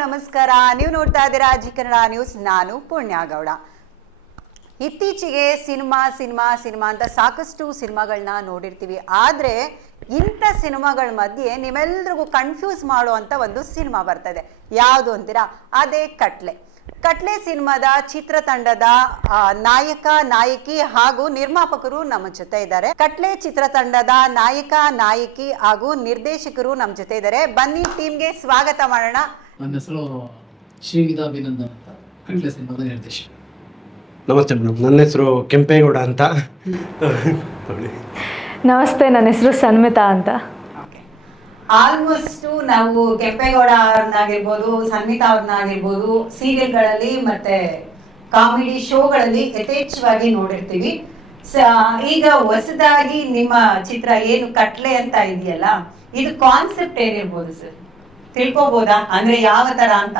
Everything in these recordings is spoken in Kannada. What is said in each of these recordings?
ನಮಸ್ಕಾರ. ನೀವು ನೋಡ್ತಾ ಇದ್ದೀರಾ ಜಿ ಕನ್ನಡ ನ್ಯೂಸ್. ನಾನು ಪುಣ್ಯ ಗೌಡ. ಇತ್ತೀಚೆಗೆ ಸಿನಿಮಾ ಅಂತ ಸಾಕಷ್ಟು ಸಿನಿಮಾಗಳನ್ನ ನೋಡಿರ್ತೀವಿ. ಆದರೆ ಇಂಥ ಸಿನಿಮಾಗಳ ಮಧ್ಯೆ ನಿಮ್ಮೆಲ್ರಿಗೂ ಕನ್ಫ್ಯೂಸ್ ಮಾಡುವಂಥ ಒಂದು ಸಿನಿಮಾ ಬರ್ತದೆ. ಯಾವುದು ಅಂತೀರಾ? ಅದೇ ಕಟ್ಲೆ ಸಿನಿಮಾದ ಚಿತ್ರತಂಡದ ನಾಯಕ ನಾಯಕಿ ಹಾಗೂ ನಿರ್ಮಾಪಕರು ನಮ್ಮ ಜೊತೆ ಇದ್ದಾರೆ. ಕಟ್ಲೆ ಚಿತ್ರತಂಡದ ನಾಯಕ ನಾಯಕಿ ಹಾಗೂ ನಿರ್ದೇಶಕರು ನಮ್ಮ ಜೊತೆ ಇದ್ದಾರೆ. ಬನ್ನಿ ಟೀಮ್ಗೆ ಸ್ವಾಗತ ಮಾಡೋಣ. ನನ್ನ ಹೆಸರು ಶ್ರೀವಿಧಾ ಅಭಿನಂದನ್ ಅಂತ, ಕಟ್ಲೆ ಸಿನಿಮಾದ ನಿರ್ದೇಶಕ. ನಮಸ್ತೆ ಮೇಡಮ್, ನನ್ನ ಹೆಸರು ಕೆಂಪೇಗೌಡ ಅಂತ. ನಮಸ್ತೆ, ನನ್ನ ಹೆಸರು ಸನ್ಮಿತಾ ಅಂತ. ಆಲ್ಮೋಸ್ಟ್ ನಾವು ಕೆಂಪೇಗೌಡ ಅವ್ರನ್ನಾಗಿರ್ಬೋದು, ಸನ್ಮಿತಾ ಅವ್ರನ್ನಾಗಿರ್ಬೋದು ಸೀರಿಯಲ್ಗಳಲ್ಲಿ ಮತ್ತೆ ಕಾಮಿಡಿ ಶೋಗಳಲ್ಲಿ ಯಥೇಚ್ಛವಾಗಿ ನೋಡಿರ್ತೀವಿ. ಈಗ ಹೊಸದಾಗಿ ನಿಮ್ಮ ಚಿತ್ರ ಏನು ಕಟ್ಲೆ ಅಂತ ಇದೆಯಲ್ಲ, ಇದು ಕಾನ್ಸೆಪ್ಟ್ ಏನಿರ್ಬೋದು ಸರ್? ತಿಳ್ಕೊಬೋದಾ? ಅಂದ್ರೆ ಯಾವ ತರ ಅಂತ?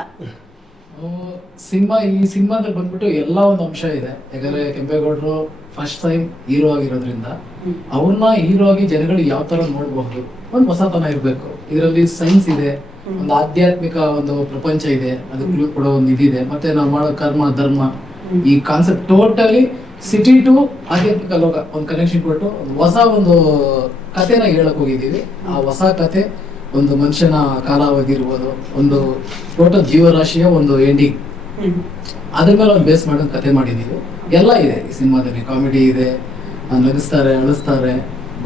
ಈ ಸಿನಿಮಾದಲ್ಲಿ ಬಂದ್ಬಿಟ್ಟು ಎಲ್ಲ ಒಂದು ಅಂಶ ಇದೆ. ಯಾಕಂದ್ರೆ ಕೆಂಪೇಗೌಡರು ಫಸ್ಟ್ ಟೈಮ್ ಹೀರೋ ಆಗಿರೋದ್ರಿಂದ ಅವ್ರನ್ನ ಹೀರೋ ಆಗಿ ಜನಗಳಿಗೆ ಯಾವ ತರ ನೋಡಬಹುದು, ಒಂದು ಹೊಸತನ ಇರ್ಬೇಕು. ಇದರಲ್ಲಿ ಸೈನ್ಸ್ ಇದೆ, ಒಂದು ಆಧ್ಯಾತ್ಮಿಕ ಒಂದು ಪ್ರಪಂಚ ಇದೆ, ಅದಕ್ಕೆ ಕೂಡ ಒಂದು ಇದಿದೆ. ಮತ್ತೆ ನಾವು ಮಾಡೋ ಕರ್ಮ ಧರ್ಮ, ಈ ಕಾನ್ಸೆಪ್ಟ್ ಟೋಟಲಿ ಸಿಟಿ ಟು ಆಧ್ಯಾತ್ಮಿಕ ಲೋಕ ಒಂದು ಕನೆಕ್ಷನ್ ಕೊಟ್ಟು ಹೊಸ ಒಂದು ಕಥೆನ ಹೇಳಕ್ ಹೋಗಿದ್ದೀವಿ. ಆ ಹೊಸ ಕಥೆ ಒಂದು ಮನುಷ್ಯನ ಕಾಲಾವಧಿ ಇರ್ಬೋದು, ಒಂದು ಟೋಟಲ್ ಜೀವರಾಶಿಯ ಒಂದು ಎಂಡಿಂಗ್, ಅದ್ರ ಮೇಲೆ ಒಂದು ಬೇಸ್ ಮಾಡೋ ಕಥೆ ಮಾಡಿದೀವಿ. ಎಲ್ಲ ಇದೆ ಈ ಸಿನಿಮಾದಲ್ಲಿ. ಕಾಮಿಡಿ ಇದೆ, ನಗಿಸ್ತಾರೆ, ಅಳಿಸ್ತಾರೆ,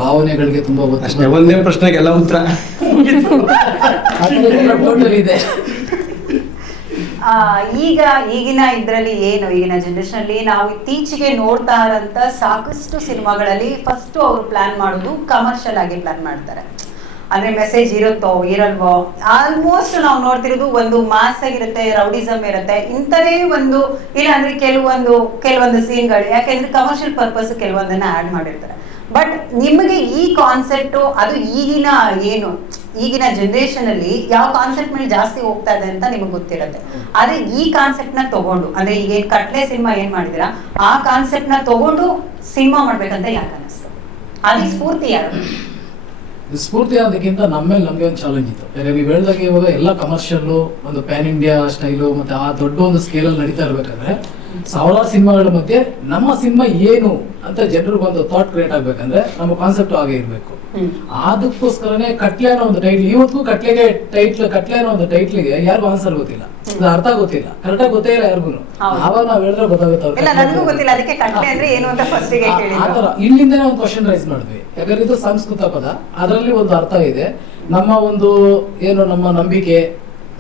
ಭಾವನೆಗಳಿಗೆ ತುಂಬಾ ಒಂದೇ ಪ್ರಶ್ನೆಗೆಲ್ಲ ಉತ್ತರ ಟೋಟಲ್ ಇದೆ. ಈಗಿನ ಇದ್ರಲ್ಲಿ ಏನು, ಈಗಿನ ಜನರೇಷನ್ ಅಲ್ಲಿ ನಾವು ಇತ್ತೀಚೆಗೆ ನೋಡ್ತಾ ಇರೋಂಥ ಸಾಕಷ್ಟು ಸಿನಿಮಾಗಳಲ್ಲಿ ಫಸ್ಟ್ ಅವರು ಪ್ಲಾನ್ ಮಾಡೋದು ಕಮರ್ಷಿಯಲ್ ಆಗಿ ಪ್ಲಾನ್ ಮಾಡ್ತಾರೆ. ಅಂದ್ರೆ ಮೆಸೇಜ್ ಇರುತ್ತೋ ಇರಲ್ವೋ, ಆಲ್ಮೋಸ್ಟ್ ನಾವು ನೋಡ್ತಿರೋದು ಒಂದು ಮಾಸ್ ಆಗಿರುತ್ತೆ, ರೌಡಿಸಮ್ ಇರುತ್ತೆ, ಇಂಥದೇ ಒಂದು ಇಲ್ಲ ಅಂದ್ರೆ ಕೆಲವೊಂದು ಸೀನ್ಗಳು, ಯಾಕೆಂದ್ರೆ ಕಮರ್ಷಿಯಲ್ ಪರ್ಪಸ್ ಕೆಲವೊಂದನ್ನ ಆಡ್ ಮಾಡಿರ್ತಾರೆ. ಬಟ್ ನಿಮಗೆ ಈ ಕಾನ್ಸೆಪ್ಟ್ ಅದು ಈಗಿನ ಜನರೇಷನ್ ಅಲ್ಲಿ ಯಾವ ಕಾನ್ಸೆಪ್ಟ್ ಮೇಲೆ ಜಾಸ್ತಿ ಹೋಗ್ತಾ ಇದೆ ಅಂತ ನಿಮಗೆ ಗೊತ್ತಿರುತ್ತೆ. ಆದ್ರೆ ಈ ಕಾನ್ಸೆಪ್ಟ್ ನ ತಗೊಂಡು, ಅಂದ್ರೆ ಈಗ ಕಟ್ಲೆ ಸಿನಿಮಾ ಏನ್ ಮಾಡಿದಿರಾ ಆ ಕಾನ್ಸೆಪ್ಟ್ ನ ತಗೊಂಡು ಸಿನಿಮಾ ಮಾಡ್ಬೇಕಂತ ಯಾಕೆ ಅನಿಸ್ತು? ಅದೇ ಸ್ಫೂರ್ತಿ ಯಾರು? ಸ್ಫೂರ್ತಿ ಅನ್ನೋದಕ್ಕಿಂತ ನಮ್ಗೆ ಒಂದು ಚಾಲೆಂಜ್ ಇತ್ತು. ಯಾಕಂದ್ರೆ ನೀವು ಹೇಳಿದಾಗ ಇವಾಗ ಎಲ್ಲ ಕಮರ್ಷಿಯಲ್ ಒಂದು ಪ್ಯಾನ್ ಇಂಡಿಯಾ ಸ್ಟೈಲು ಮತ್ತೆ ಆ ದೊಡ್ಡ ಒಂದು ಸ್ಕೇಲ್ ಅಲ್ಲಿ ನಡೀತಾ ಇರ್ಬೇಕಾದ್ರೆ ಸಾವಿರಾರು ಸಿನಿಮಾಗಳ ಮಧ್ಯೆ ನಮ್ಮ ಸಿನಿಮಾ ಏನು ಅಂತ ಜನರಿಗೆ ಒಂದು ಥಾಟ್ ಕ್ರಿಯೇಟ್ ಆಗ್ಬೇಕಂದ್ರೆ ನಮ್ಮ ಕಾನ್ಸೆಪ್ಟ್ ಹಾಗೆ ಇರ್ಬೇಕು. ಅದಕ್ಕೋಸ್ಕರನೇ ಕಟ್ಲೆ ಅನ್ನೋ ಒಂದು ಟೈಟ್ಲ್, ಇವತ್ತು ಕಟ್ಲೆ ಅನ್ನೋ ಒಂದು ಟೈಟ್ಲಿಗೆ ಯಾರಿಗೂ ಆನ್ಸರ್ ಗೊತ್ತಿಲ್ಲ, ಅರ್ಥ ಗೊತ್ತಿಲ್ಲ, ಕರೆಕ್ಟಾಗಿ ಗೊತ್ತೇ ಇಲ್ಲ ಯಾರಿಗೂ. ಆವಾಗ ನಾವ್ ಹೇಳಿದ್ರೆ ಗೊತ್ತಾಗುತ್ತೆ. ಆತರ ಇಲ್ಲಿಂದನೇ ಒಂದು ಕ್ವಶನ್ ರೈಸ್ ಮಾಡಿದ್ವಿ. ಯಾಕಂದ್ರೆ ಇದು ಸಂಸ್ಕೃತ ಪದ, ಅದರಲ್ಲಿ ಒಂದು ಅರ್ಥ ಇದೆ. ನಮ್ಮ ಒಂದು ಏನು ನಮ್ಮ ನಂಬಿಕೆ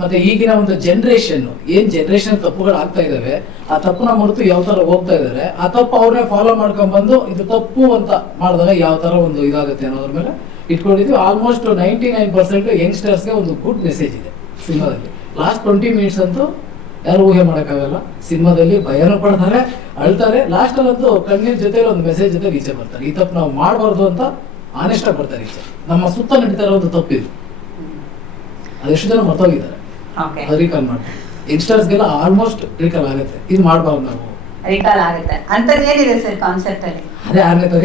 ಮತ್ತೆ ಈಗಿನ ಒಂದು ಜನರೇಷನ್ ತಪ್ಪುಗಳು ಆಗ್ತಾ ಇದಾವೆ, ಆ ತಪ್ಪನ್ನ ಮರೆತು ಯಾವ ತರ ಹೋಗ್ತಾ ಇದಾರೆ, ಆ ತಪ್ಪು ಅವ್ರನ್ನೇ ಫಾಲೋ ಮಾಡ್ಕೊಂಡ್ ಬಂದು ಇದು ತಪ್ಪು ಅಂತ ಮಾಡಿದಾಗ ಯಾವ ತರ ಒಂದು ಇದಾಗುತ್ತೆ ಅನ್ನೋದ್ರ ಮೇಲೆ ಇಟ್ಕೊಂಡಿದ್ವಿ. ಆಲ್ಮೋಸ್ಟ್ 99% ಯಂಗ್ಸ್ಟರ್ಸ್ಗೆ ಒಂದು ಗುಡ್ ಮೆಸೇಜ್ ಇದೆ ಸಿನಿಮಾದಲ್ಲಿ. ಲಾಸ್ಟ್ 20 ಮಿನಿಟ್ಸ್ ಅಂತೂ ಯಾರು ಊಹೆ ಮಾಡಕ್ಕಾಗಲ್ಲ. ಸಿನಿಮಾದಲ್ಲಿ ಭಯನೂ ಪಡ್ತಾರೆ, ಅಳ್ತಾರೆ, ಲಾಸ್ಟ್ ಅಲ್ಲಂತೂ ಕಣ್ಣಿನ ಜೊತೆ ಒಂದು ಮೆಸೇಜ್ ಜೊತೆ ಈಚೆ ಬರ್ತಾರೆ. ಈ ತಪ್ಪು ನಾವು ಮಾಡಬಾರ್ದು ಅಂತ ಆನೆಸ್ಟ್ ಆಗಿ ಬರ್ತಾರೆ ಈಚೆ. ನಮ್ಮ ಸುತ್ತ ನಡೀತಾ ಇರೋ ಒಂದು ತಪ್ಪಿದೆ, ಅದೆಷ್ಟು ಜನ ಮರ್ತೋಗಿದ್ದಾರೆ, ಅದು ರೀಕಾಲ್ ಮಾಡ್ತಾರೆ. ಯಂಗ್ಸ್ಟರ್ಸ್ಗೆಲ್ಲ ಆಲ್ಮೋಸ್ಟ್ ರೀಕಾಲ್ ಆಗುತ್ತೆ. ಇದು ಮಾಡಬಾರ್ದು, ನಾವು ರೀಕಾಲ್ ಆಗುತ್ತೆ ಅಂತ ಏನಿದೆ ಸರ್ ಕಾನ್ಸೆಪ್ಟ್ ಅಲ್ಲಿ? ಅದೇ ಆಗತ್ತೆ.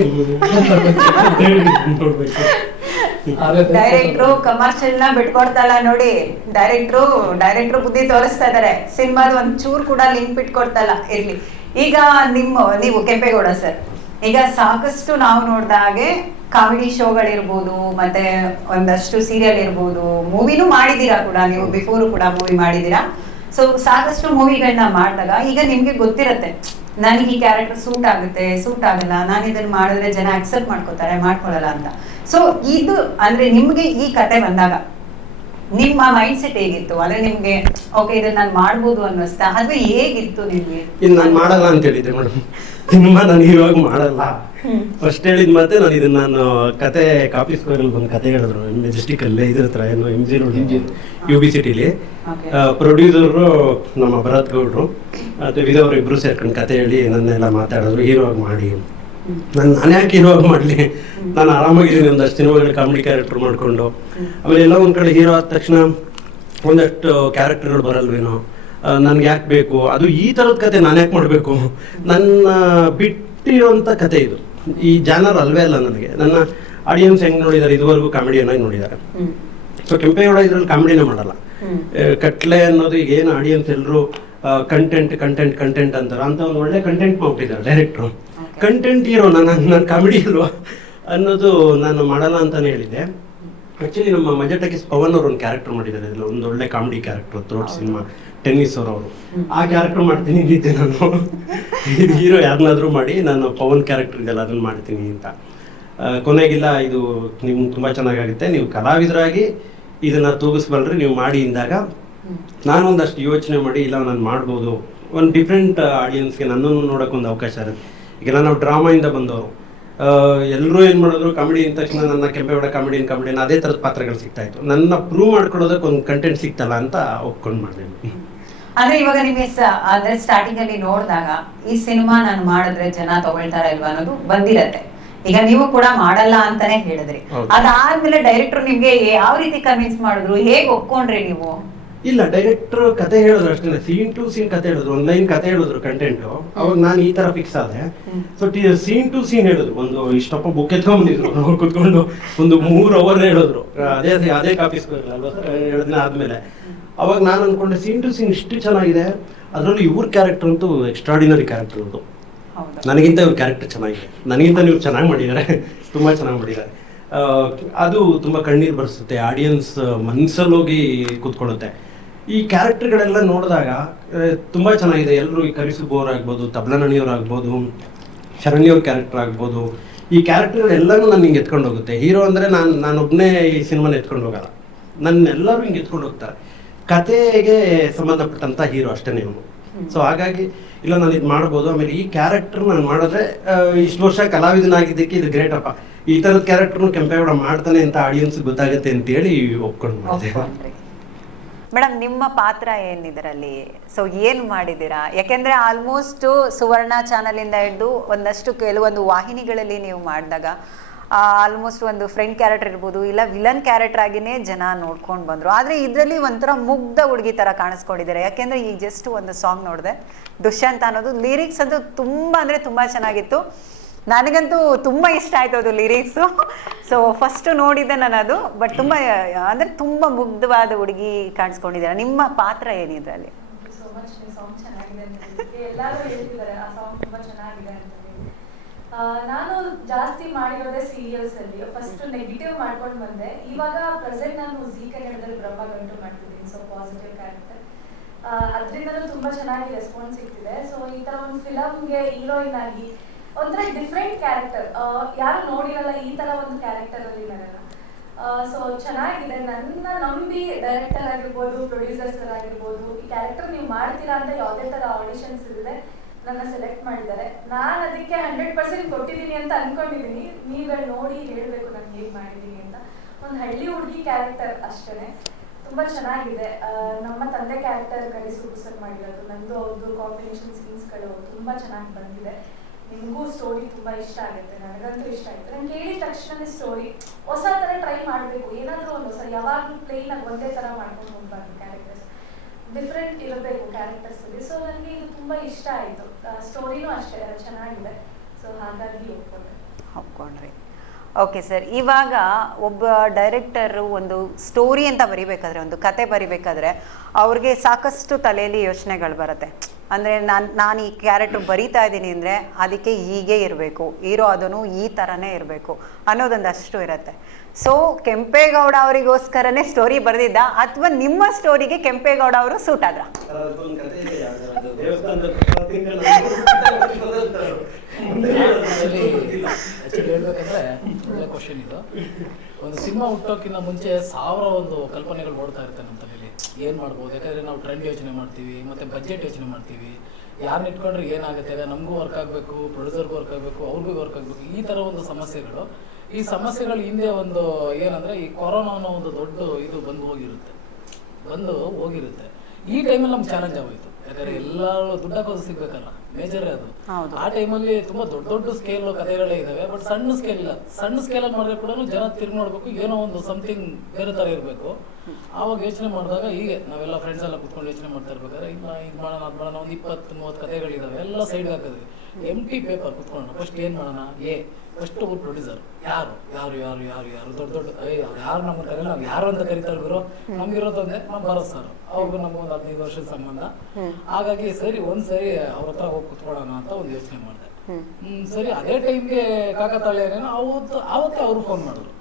ಡೈರೆಕ್ಟ್ರು ಕಮರ್ಷಿಯಲ್ ನ ಬಿಟ್ಕೊಡ್ತಲ್ಲ ನೋಡಿ, ಡೈರೆಕ್ಟ್ರು ಬುದ್ಧಿ ತೋರಿಸ್ತಾ ಇದಾರೆ. ಸಿನಿಮಾದ ಒಂದ್ ಚೂರ್ ಕೂಡ ಲಿಂಕ್ ಬಿಟ್ಕೊಡ್ತಲ್ಲ. ಇರ್ಲಿ, ಈಗ ನೀವು ಕೆಂಪೇಗೌಡ ಸರ್, ಈಗ ಸಾಕಷ್ಟು ನಾವು ನೋಡ್ದ ಹಾಗೆ ಕಾಮಿಡಿ ಶೋಗಳಿರ್ಬೋದು, ಮತ್ತೆ ಒಂದಷ್ಟು ಸೀರಿಯಲ್ ಇರ್ಬೋದು, ಮೂವಿನೂ ಮಾಡಿದೀರಾ ಕೂಡ ನೀವು, ಬಿಫೋರು ಕೂಡ ಮೂವಿ ಮಾಡಿದೀರಾ. ಸೊ ಸಾಕಷ್ಟು ಮೂವಿಗಳನ್ನ ಮಾಡಿದಾಗ ಈಗ ನಿಮ್ಗೆ ಗೊತ್ತಿರತ್ತೆ ನನಗೆ ಈ ಕ್ಯಾರೆಕ್ಟರ್ ಸೂಟ್ ಆಗುತ್ತೆ, ಸೂಟ್ ಆಗಲ್ಲ, ನಾನು ಇದನ್ನ ಮಾಡಿದ್ರೆ ಜನ ಅಕ್ಸೆಪ್ಟ್ ಮಾಡ್ಕೊಳಲ್ಲ ಅಂತ. ಸೊ ಇದು ಅಂದ್ರೆ ನಿಮ್ಗೆ ಈ ಕತೆ ಬಂದಾಗ ನಿಮ್ಮ ಮೈಂಡ್ ಸೆಟ್ ಹೇಗಿತ್ತು? ಅಂದ್ರೆ ನಿಮ್ಗೆ ಓಕೆ ಇದನ್ನ ನಾನು ಮಾಡ್ಬೋದು ಅನ್ನಿಸ್ತಾ, ಅಥವಾ ಹೇಗಿತ್ತು ನಿಮ್ಗೆ? ಇದು ನಾನು ಮಾಡಲ್ಲ ಅಂತ ಹೇಳಿದ್ದೆ ಮೇಡಮ್. ಸಿನಿಮಾ ನಾನು ಇವಾಗ ಮಾಡಲ್ಲ ಫಸ್ಟ್ ಹೇಳಿದ್ ಮತ್ತೆ ನಾನು ಕತೆ ಕಾಪಿ ಸ್ಕ್ವೇರಲ್ಲಿ ಒಂದು ಕತೆ ಹೇಳಿದ್ರು ಮೆಜೆಸ್ಟಿಕ್ ಅಲ್ಲೇ ಇದ್ರ ಹತ್ರ ಏನು MG ರೋಡ್ UB ಸಿಟಿಲಿ. ಪ್ರೊಡ್ಯೂಸರು ನಮ್ಮ ಭರತ್ ಗೌಡ್ರು ಮತ್ತು ವಿಧವರು ಇಬ್ರು ಸೇರ್ಕೊಂಡು ಕತೆ ಹೇಳಿ ನನ್ನೆಲ್ಲ ಮಾತಾಡಿದ್ರು, ಹೀರೋ ಆಗಿ ಮಾಡಿ. ನಾನು ಯಾಕೆ ಹೀರೋ ಆಗಿ ಮಾಡಲಿ, ನಾನು ಆರಾಮಾಗಿದ್ದೀನಿ ಒಂದಷ್ಟು ಸಿನಿಮಾಗಳು ಕಾಮಿಡಿ ಕ್ಯಾರೆಕ್ಟರ್ ಮಾಡಿಕೊಂಡು. ಆಮೇಲೆ ಎಲ್ಲ ಒಂದು ಕಡೆ ಹೀರೋ ಆದ ತಕ್ಷಣ ಒಂದಷ್ಟು ಕ್ಯಾರೆಕ್ಟರ್ಗಳು ಬರಲ್ವೇನೋ, ನನ್ಗೆ ಯಾಕೆ ಬೇಕು ಅದು, ಈ ಥರದ ಕತೆ ನಾನು ಯಾಕೆ ಮಾಡಬೇಕು, ನನ್ನ ಬಿಟ್ಟಿರೋಂಥ ಕತೆ ಇದು, ಈ ಜಾನರ್ ಅಲ್ವೇ ಅಲ್ಲ ನನಗೆ. ನನ್ನ ಆಡಿಯನ್ಸ್ ಹೆಂಗೆ ನೋಡಿದ್ದಾರೆ ಇದುವರೆಗೂ ಕಾಮಿಡಿಯನ್ನಾಗಿ ನೋಡಿದ್ದಾರೆ. ಸೊ ಕೆಂಪೇಗೌಡ ಇದ್ರಲ್ಲಿ ಕಾಮಿಡಿನೇ ಮಾಡಲ್ಲ, ಕಟ್ಲೆ ಅನ್ನೋದು ಈಗ ಏನು ಆಡಿಯನ್ಸ್ ಎಲ್ಲರೂ ಕಂಟೆಂಟ್ ಕಂಟೆಂಟ್ ಕಂಟೆಂಟ್ ಅಂತಾರೆ ಅಂತ ಒಂದು ಒಳ್ಳೆ ಕಂಟೆಂಟ್ ಮಾಡ್ಬಿಟ್ಟಿದ್ದಾರೆ ಡೈರೆಕ್ಟ್ರು. ಕಂಟೆಂಟ್ ಹೀರೋ ನಾನು ಕಾಮಿಡಿ ಅಲ್ವಾ ಅನ್ನೋದು ನಾನು ಮಾಡಲ್ಲ ಅಂತಾನೆ ಹೇಳಿದ್ದೆ. ಆ್ಯಕ್ಚುಲಿ ನಮ್ಮ ಮಜಟಕಿಸ್ ಪವನ್ ಅವರು ಒಂದು ಕ್ಯಾರೆಕ್ಟರ್ ಮಾಡಿದ್ದಾರೆ, ಇದರಲ್ಲಿ ಒಂದು ಒಳ್ಳೆ ಕಾಮಿಡಿ ಕ್ಯಾರೆಕ್ಟರ್ ಥ್ರೋಟ್ ಸಿನಿಮಾ ಟೆನ್ನಿಸ್ ಅವರು ಆ ಕ್ಯಾರೆಕ್ಟರ್ ಮಾಡ್ತೀನಿ ಇದ್ದಿದ್ದೆ ನಾನು. ಇದು ಹೀರೋ ಯಾರನ್ನಾದ್ರೂ ಮಾಡಿ ನಾನು ಪವನ್ ಕ್ಯಾರೆಕ್ಟರ್ ಇದೆಲ್ಲ ಅದನ್ನು ಮಾಡ್ತೀನಿ ಅಂತ. ಕೊನೆಗಿಲ್ಲ ಇದು ನಿಮ್ಗೆ ತುಂಬ ಚೆನ್ನಾಗಾಗುತ್ತೆ, ನೀವು ಕಲಾವಿದರಾಗಿ ಇದನ್ನು ತೂಗಿಸ್ಬಲ್ರಿ ನೀವು ಮಾಡಿ ಇಂದಾಗ ನಾನು ಒಂದಷ್ಟು ಯೋಚನೆ ಮಾಡಿ ಇಲ್ಲ ನಾನು ಮಾಡ್ಬೋದು, ಒಂದು ಡಿಫ್ರೆಂಟ್ ಆಡಿಯನ್ಸ್ಗೆ ನನ್ನನ್ನು ನೋಡೋಕೆ ಒಂದು ಅವಕಾಶ ಇರುತ್ತೆ. ಈಗ ನಾವು ಡ್ರಾಮಾಯಿಂದ ಬಂದವರು, ಎಲ್ಲರೂ ಏನು ಮಾಡಿದ್ರು ಕಾಮಿಡಿ ಅಂದ ತಕ್ಷಣ ನನ್ನ ಕೆಂಪೇಗೌಡ ಕಾಮಿಡಿಯನ್ ಅದೇ ಥರದ ಪಾತ್ರಗಳು ಸಿಗ್ತಾ ಇತ್ತು. ನನ್ನ ಪ್ರೂವ್ ಮಾಡ್ಕೊಳ್ಳೋದಕ್ಕೆ ಒಂದು ಕಂಟೆಂಟ್ ಸಿಗ್ತಲ್ಲ ಅಂತ ಒಪ್ಕೊಂಡು ಮಾಡಿದೆ. ಅಂದ್ರೆ ಇವಾಗ ನಿಮಗೆ ಅಂದ್ರೆ ಸ್ಟಾರ್ಟಿಂಗ್ ಅಲ್ಲಿ ನೋಡಿದಾಗ ಈ ಸಿನಿಮಾ ನಾನು ಮಾಡಿದ್ರೆ ಜನ ತಗೊಳ್ತಾರ ಇಲ್ವಾ ಅನ್ನೋದು ಬಂದಿರತ್ತೆ. ಈಗ ನೀವು ಕೂಡ ಮಾಡಲ್ಲ ಅಂತಾನೆ ಹೇಳಿದ್ರಿ, ಅದಾದ್ಮೇಲೆ ಡೈರೆಕ್ಟರ್ ನಿಮ್ಗೆ ಯಾವ ರೀತಿ ಕನ್ವಿನ್ಸ್ ಮಾಡಿದ್ರು, ಹೇಗ್ ಒಪ್ಕೊಂಡ್ರಿ ನೀವು? ಇಲ್ಲ, ಡೈರೆಕ್ಟರ್ ಕತೆ ಹೇಳಿದ್ರು ಅಷ್ಟೇ, ಸೀನ್ ಟು ಸೀನ್ ಕತೆ ಹೇಳಿದ್ರು, ಒಂದು ಲೈನ್ ಕತೆ ಹೇಳಿದ್ರು ಕಂಟೆಂಟ್. ಅವಾಗ ನಾನು ಈ ತರ ಫಿಕ್ಸ್ ಆದೆ. ಸೊ ಸೀನ್ ಟು ಸೀನ್ ಹೇಳಿದ್ರು, ಒಂದು ಇಷ್ಟಪ್ಪ ಬುಕ್ ಎತ್ಕೊಂಡ್ಬಂದಿದ್ರು ಅವ್ರು ಕುತ್ಕೊಂಡು ಒಂದು 3 hour ಹೇಳಿದ್ರು. ಅದೇ ಕಾಪೀಸ್ ಅಲ್ವಾ ಸರ್, 2 ದಿನ ಆದ್ಮೇಲೆ. ಅವಾಗ ನಾನು ಅನ್ಕೊಂಡೆ ಸೀನ್ ಟು ಸೀನ್ ಇಷ್ಟು ಚೆನ್ನಾಗಿದೆ, ಅದರಲ್ಲೂ ಇವ್ರ ಕ್ಯಾರೆಕ್ಟರ್ ಅಂತೂ ಎಕ್ಸ್ಟ್ರಾಡಿನರಿ ಕ್ಯಾರೆಕ್ಟರ್ ಇರೋದು. ನನಗಿಂತ ಇವ್ರ ಕ್ಯಾರೆಕ್ಟರ್ ಚೆನ್ನಾಗಿದೆ, ನನಗಿಂತ ನೀವು ಚೆನ್ನಾಗಿ ಮಾಡಿದ್ದಾರೆ, ತುಂಬ ಚೆನ್ನಾಗಿ ಮಾಡಿದ್ದಾರೆ. ಅದು ತುಂಬ ಕಣ್ಣೀರು ಬರೆಸುತ್ತೆ, ಆಡಿಯನ್ಸ್ ಮನಸ್ಸಲ್ಲೋಗಿ ಕೂತ್ಕೊಳ್ಳುತ್ತೆ. ಈ ಕ್ಯಾರೆಕ್ಟರ್ಗಳೆಲ್ಲ ನೋಡಿದಾಗ ತುಂಬ ಚೆನ್ನಾಗಿದೆ. ಎಲ್ಲರೂ ಈ ಕರಿಸುಬೋರ್ ಆಗ್ಬೋದು, ತಬ್ಲನಣಿಯವ್ರು ಆಗ್ಬೋದು, ಶರಣ್ಯವ್ರ ಕ್ಯಾರೆಕ್ಟರ್ ಆಗ್ಬೋದು, ಈ ಕ್ಯಾರೆಕ್ಟರ್ಗಳೆಲ್ಲನೂ ನಾನು ಹಿಂಗೆ ಎತ್ಕೊಂಡು ಹೋಗುತ್ತೆ. ಹೀರೋ ಅಂದರೆ ನಾನೊಬ್ಬನೇ ಈ ಸಿನಿಮಾನ ಎತ್ಕೊಂಡು ಹೋಗಲ್ಲ, ನನ್ನೆಲ್ಲರೂ ಹಿಂಗೆ ಎತ್ಕೊಂಡು ಹೋಗ್ತಾರೆ. ಕತೆಗೆ ಸಂಬಂಧಪಟ್ಟಂಥ ಹೀರೋ ಅಷ್ಟೇ ಇವನು. ಸೊ ಹಾಗಾಗಿ ಇಲ್ಲ ನಾನು ಇದು ಮಾಡ್ಬೋದು. ಆಮೇಲೆ ಈ ಕ್ಯಾರೆಕ್ಟರ್ ನಾನು ಮಾಡಿದ್ರೆ ಇಷ್ಟು ವರ್ಷ ಕಲಾವಿದನಾಗಿದ್ದಕ್ಕೆ ಇದು ಗ್ರೇಟ್ ಅಪ್ಪ, ಈ ಥರದ ಕ್ಯಾರೆಕ್ಟರ್ನು ಕೆಂಪೇಗೌಡ ಮಾಡ್ತಾನೆ ಅಂತ ಆಡಿಯನ್ಸ್ ಗೊತ್ತಾಗುತ್ತೆ ಅಂತೇಳಿ ಒಪ್ಕೊಂಡು ಮಾಡಿದೆ. ಮೇಡಮ್, ನಿಮ್ಮ ಪಾತ್ರ ಏನಿದರಲ್ಲಿ? ಸೊ ಏನು ಮಾಡಿದ್ದೀರಾ? ಯಾಕೆಂದರೆ ಆಲ್ಮೋಸ್ಟ್ ಸುವರ್ಣ ಚಾನಲಿಂದ ಹಿಡಿದು ಒಂದಷ್ಟು ಕೆಲವೊಂದು ವಾಹಿನಿಗಳಲ್ಲಿ ನೀವು ಮಾಡಿದಾಗ ಆಲ್ಮೋಸ್ಟ್ ಒಂದು ಫ್ರೆಂಡ್ ಕ್ಯಾರೆಕ್ಟರ್ ಇರ್ಬೋದು, ಇಲ್ಲ ವಿಲನ್ ಕ್ಯಾರೆಕ್ಟರ್ ಆಗಿನೇ ಜನ ನೋಡ್ಕೊಂಡು ಬಂದರು. ಆದರೆ ಇದರಲ್ಲಿ ಒಂಥರ ಮುಗ್ಧ ಹುಡುಗಿ ಥರ ಕಾಣಿಸ್ಕೊಂಡಿದ್ದಾರೆ. ಯಾಕೆಂದರೆ ಈಗ ಜಸ್ಟ್ ಒಂದು ಸಾಂಗ್ ನೋಡಿದೆ, ದುಷ್ಯಂತ ಅನ್ನೋದು. ಲಿರಿಕ್ಸ್ ಅಂತೂ ತುಂಬ ಅಂದರೆ ತುಂಬ ಚೆನ್ನಾಗಿತ್ತು. ನನಗಂತೂ ತುಂಬ ಇಷ್ಟ ಆಯಿತು ಅದು ಲಿರಿಕ್ಸು. ಸೊ ಫಸ್ಟ್ ನೋಡಿದ್ದೆ ನಾನು ಅದು. ಬಟ್ ತುಂಬ ಅಂದರೆ ತುಂಬ ಮುಗ್ಧವಾದ ಹುಡುಗಿ ಕಾಣಿಸ್ಕೊಂಡಿದ್ದಾರೆ. ನಿಮ್ಮ ಪಾತ್ರ ಏನಿದ್ರಲ್ಲಿ? ಸೊ ಮಚ್, ಸಾಂಗ್ ಚೆನ್ನಾಗಿದೆ ಅಂತ ಎಲ್ಲರೂ ಹೇಳ್ತಿದ್ದಾರೆ, ಆ ಸಾಂಗ್ ತುಂಬ ಚೆನ್ನಾಗಿದೆ ಅಂತ ಹೇಳಿ. ನಾನು ಜಾಸ್ತಿ ಮಾಡಿರೋದೇ ಸೀರಿಯಲ್ಸ್ ಅಲ್ಲಿ. ಫಸ್ಟ್ ನೆಗೆಟಿವ್ ಮಾಡ್ಕೊಂಡು ಬಂದೆ. ಇವಾಗ ಪ್ರೆಸೆಂಟ್ ನಾನು ಜೀ ಕನ್ನಡದಲ್ಲಿ ಬ್ರಹ್ಮ ಗಂಟು ಮಾಡ್ತಿದ್ದೀನಿ. ಸೊ ಪಾಸಿಟಿವ್ ಕ್ಯಾರೆಕ್ಟರ್, ಅದರಿಂದಲೂ ತುಂಬ ಚೆನ್ನಾಗಿ ರೆಸ್ಪಾನ್ಸ್ ಸಿಗ್ತಿದೆ. ಸೊ ಈ ಥರ ಒಂದು ಫಿಲಮ್ಗೆ ಹೀರೋಯಿನ್ ಆಗಿ ಒಂಥರ ಡಿಫ್ರೆಂಟ್ ಕ್ಯಾರೆಕ್ಟರ್, ಯಾರು ನೋಡಿರಲ್ಲ ಈ ಥರ ಒಂದು ಕ್ಯಾರೆಕ್ಟರಲ್ಲಿ ನನಗೆ. ಸೊ ಚೆನ್ನಾಗಿದೆ. ನನ್ನ ನಂಬಿ ಡೈರೆಕ್ಟರ್ ಆಗಿರ್ಬೋದು, ಪ್ರೊಡ್ಯೂಸರ್ಸ್ ಆಗಿರ್ಬೋದು, ಈ ಕ್ಯಾರೆಕ್ಟರ್ ನೀವು ಮಾಡ್ತೀರಾ ಅಂತ ಯಾವುದೇ ಥರ ಆಡಿಷನ್ಸ್ ಇರುತ್ತೆ, ನನ್ನ ಸೆಲೆಕ್ಟ್ ಮಾಡಿದ್ದಾರೆ. ನಾನು ಅದಕ್ಕೆ 100% ಕೊಟ್ಟಿದ್ದೀನಿ ಅಂತ ಅನ್ಕೊಂಡಿದ್ದೀನಿ. ನೀವುಗಳು ನೋಡಿ ಹೇಳಬೇಕು ನಾನು ಹೇಗೆ ಮಾಡಿದ್ದೀನಿ ಅಂತ. ಒಂದು ಹಳ್ಳಿ ಹುಡುಗಿ ಕ್ಯಾರೆಕ್ಟರ್ ಅಷ್ಟೇ, ತುಂಬ ಚೆನ್ನಾಗಿದೆ. ನಮ್ಮ ತಂದೆ ಕ್ಯಾರೆಕ್ಟರ್ ಕರಿಸುಬುಸನ್ ಮಾಡಿರೋದು, ನಂದು ಅವ್ರದ್ದು ಕಾಂಬಿನೇಷನ್ ಸೀನ್ಸ್ಗಳು ತುಂಬ ಚೆನ್ನಾಗಿ ಬಂದಿದೆ. ನಿಮಗೂ ಸ್ಟೋರಿ ತುಂಬ ಇಷ್ಟ ಆಗುತ್ತೆ, ನನಗಂತೂ ಇಷ್ಟ ಆಗುತ್ತೆ. ನಾನು ಕೇಳಿದ ತಕ್ಷಣ ಸ್ಟೋರಿ ಹೊಸ ಥರ ಟ್ರೈ ಮಾಡಬೇಕು, ಏನಾದರೂ ಒಂದು ಹೊಸ, ಯಾವಾಗಲೂ ಪ್ಲೇನ್ ಆಗಿ ಒಂದೇ ಥರ ಮಾಡ್ಕೊಂಡು ಹೋಗ್ಬಾರ್ದು, ಕ್ಯಾರೆಕ್ಟರ್ಸ್ ಡಿಫ್ರೆಂಟ್ ಇರಬೇಕು ಕ್ಯಾರೆಕ್ಟರ್ಸಲ್ಲಿ. ಸೊ ನನಗೆ ಇದು ತುಂಬ ಇಷ್ಟ ಆಯಿತು. ಸ್ಟೋರಿನೂ ಅಷ್ಟೇ ಚೆನ್ನಾಗಿದೆ. ಸೊ ಹಾಗಾಗಿ ಒಪ್ಕೊಂಡ್ರಿ. ಓಕೆ ಸರ್, ಇವಾಗ ಒಬ್ಬ ಡೈರೆಕ್ಟರು ಒಂದು ಸ್ಟೋರಿ ಅಂತ ಬರಿಬೇಕಾದ್ರೆ, ಒಂದು ಕತೆ ಬರಿಬೇಕಾದ್ರೆ ಅವ್ರಿಗೆ ಸಾಕಷ್ಟು ತಲೆಯಲ್ಲಿ ಯೋಚನೆಗಳು ಬರುತ್ತೆ. ಅಂದರೆ ನಾನು ಈ ಕ್ಯಾರೆಕ್ಟರ್ ಬರಿತಾ ಇದ್ದೀನಿ ಅಂದರೆ ಅದಕ್ಕೆ ಹೀಗೆ ಇರಬೇಕು, ಹೀರೋ ಅದನ್ನು ಈ ಥರನೇ ಇರಬೇಕು ಅನ್ನೋದೊಂದಷ್ಟು ಇರುತ್ತೆ. ಸೊ ಕೆಂಪೇಗೌಡ ಅವರಿಗೋಸ್ಕರನೇ ಸ್ಟೋರಿ ಬರೆದಿದ್ದ, ಅಥವಾ ನಿಮ್ಮ ಸ್ಟೋರಿಗೆ ಕೆಂಪೇಗೌಡ ಅವರು ಸೂಟ್ ಆದ್ರ? ಹೇಳ್ಬೇಕಂದ್ರೆ ಒಳ್ಳೆ ಕ್ವಶನ್ ಇದು. ಒಂದು ಸಿನಿಮಾ ಹುಟ್ಟೋಕ್ಕಿಂತ ಮುಂಚೆ 1000 ಒಂದು ಕಲ್ಪನೆಗಳು ಓಡ್ತಾ ಇರ್ತಾನೆ ನಮ್ಮ ತಲೆಯಲ್ಲಿ, ಏನು ಮಾಡ್ಬೋದು. ಯಾಕಂದರೆ ನಾವು ಟ್ರೆಂಡ್ ಯೋಚನೆ ಮಾಡ್ತೀವಿ, ಮತ್ತು ಬಜೆಟ್ ಯೋಚನೆ ಮಾಡ್ತೀವಿ, ಯಾರನ್ನ ಇಟ್ಕೊಂಡ್ರೆ ಏನಾಗುತ್ತೆ, ಅದೇ ನಮಗೂ ವರ್ಕ್ ಆಗಬೇಕು, ಪ್ರೊಡ್ಯೂಸರ್ಗೂ ವರ್ಕ್ ಆಗಬೇಕು, ಅವ್ರಿಗೂ ವರ್ಕ್ ಆಗಬೇಕು, ಈ ಥರ ಒಂದು ಸಮಸ್ಯೆಗಳು. ಈ ಸಮಸ್ಯೆಗಳು ಹಿಂದೆ ಒಂದು ಏನಂದರೆ ಈ ಕೊರೋನಾ ಅನ್ನೋ ಒಂದು ದೊಡ್ಡ ಇದು ಬಂದು ಹೋಗಿರುತ್ತೆ. ಈ ಟೈಮಲ್ಲಿ ನಮ್ಗೆ ಚಾಲೆಂಜ್ ಆಗೋಯ್ತು. ಯಾಕಂದರೆ ಎಲ್ಲರೂ ದುಡ್ಡಕ್ಕೋದು ಸಿಗ್ಬೇಕಲ್ಲ, ಮೇಜರೇ ಅದು. ಆ ಟೈಮಲ್ಲಿ ತುಂಬ ದೊಡ್ಡ ಸ್ಕೇಲ್ ಕಥೆಗಳೇ ಇದ್ದಾವೆ, ಬಟ್ ಸಣ್ಣ ಸ್ಕೇಲ್ ಇಲ್ಲ. ಸಣ್ಣ ಸ್ಕೇಲಲ್ಲಿ ಮಾಡಿದ್ರೆ ಕೂಡ ಜನ ತಿರ್ಗಿ ನೋಡ್ಬೇಕು, ಏನೋ ಒಂದು ಸಮಥಿಂಗ್ ಬೇರೆ ಥರ ಇರಬೇಕು. ಆವಾಗ ಯೋಚನೆ ಮಾಡಿದಾಗ ಹೀಗೆ ನಾವೆಲ್ಲ ಫ್ರೆಂಡ್ಸ್ ಎಲ್ಲ ಕುತ್ಕೊಂಡು ಯೋಚನೆ ಮಾಡ್ತಾ ಇರ್ಬೇಕಾದ್ರೆ ಇಲ್ಲ ಇದು ಮಾಡೋಣ ಅದು ಮಾಡೋಣ ಒಂದು 20-30 ಕಥೆಗಳಿದಾವೆ ಎಲ್ಲ ಸೈಡ್ಗೆ ಹಾಕಿದ್ವಿ. ಎಂಟಿ ಪೇಪರ್ ಕುತ್ಕೊಂಡು ಫಸ್ಟ್ ಏನು ಮಾಡೋಣ ಫಸ್ಟ್ ಒಬ್ಬರು ಪ್ರೊಡ್ಯೂಸರ್ ಯಾರು ಯಾರು ಯಾರು ಯಾರು ಯಾರು ದೊಡ್ಡ ದೊಡ್ಡ ಯಾರು ನಮ್ಮ ಕರೆಯಲ್ಲ, ನಾವು ಯಾರು ಅಂತ ಕರಿತಾರೆ ಗುರು, ನಮ್ಗಿರೋದಂದ್ರೆ ನಮ್ಮ ಭರತ್ ಸರ್, ಅವ್ರಿಗೂ ನಮಗೊಂದು 15 ವರ್ಷದ ಸಂಬಂಧ. ಹಾಗಾಗಿ ಸರಿ ಒಂದ್ಸರಿ ಅವ್ರ ಹತ್ರ ಹೋಗಿ ಕುತ್ಕೊಳ್ಳೋಣ ಅಂತ ಒಂದು ಯೋಚನೆ ಮಾಡಿದೆ. ಸರಿ ಅದೇ ಟೈಮ್ಗೆ ಕಾಕತಾಳೆ ಏನೇನೋ ಅವತ್ತೇ ಅವರು ಫೋನ್ ಮಾಡಿದ್ರು.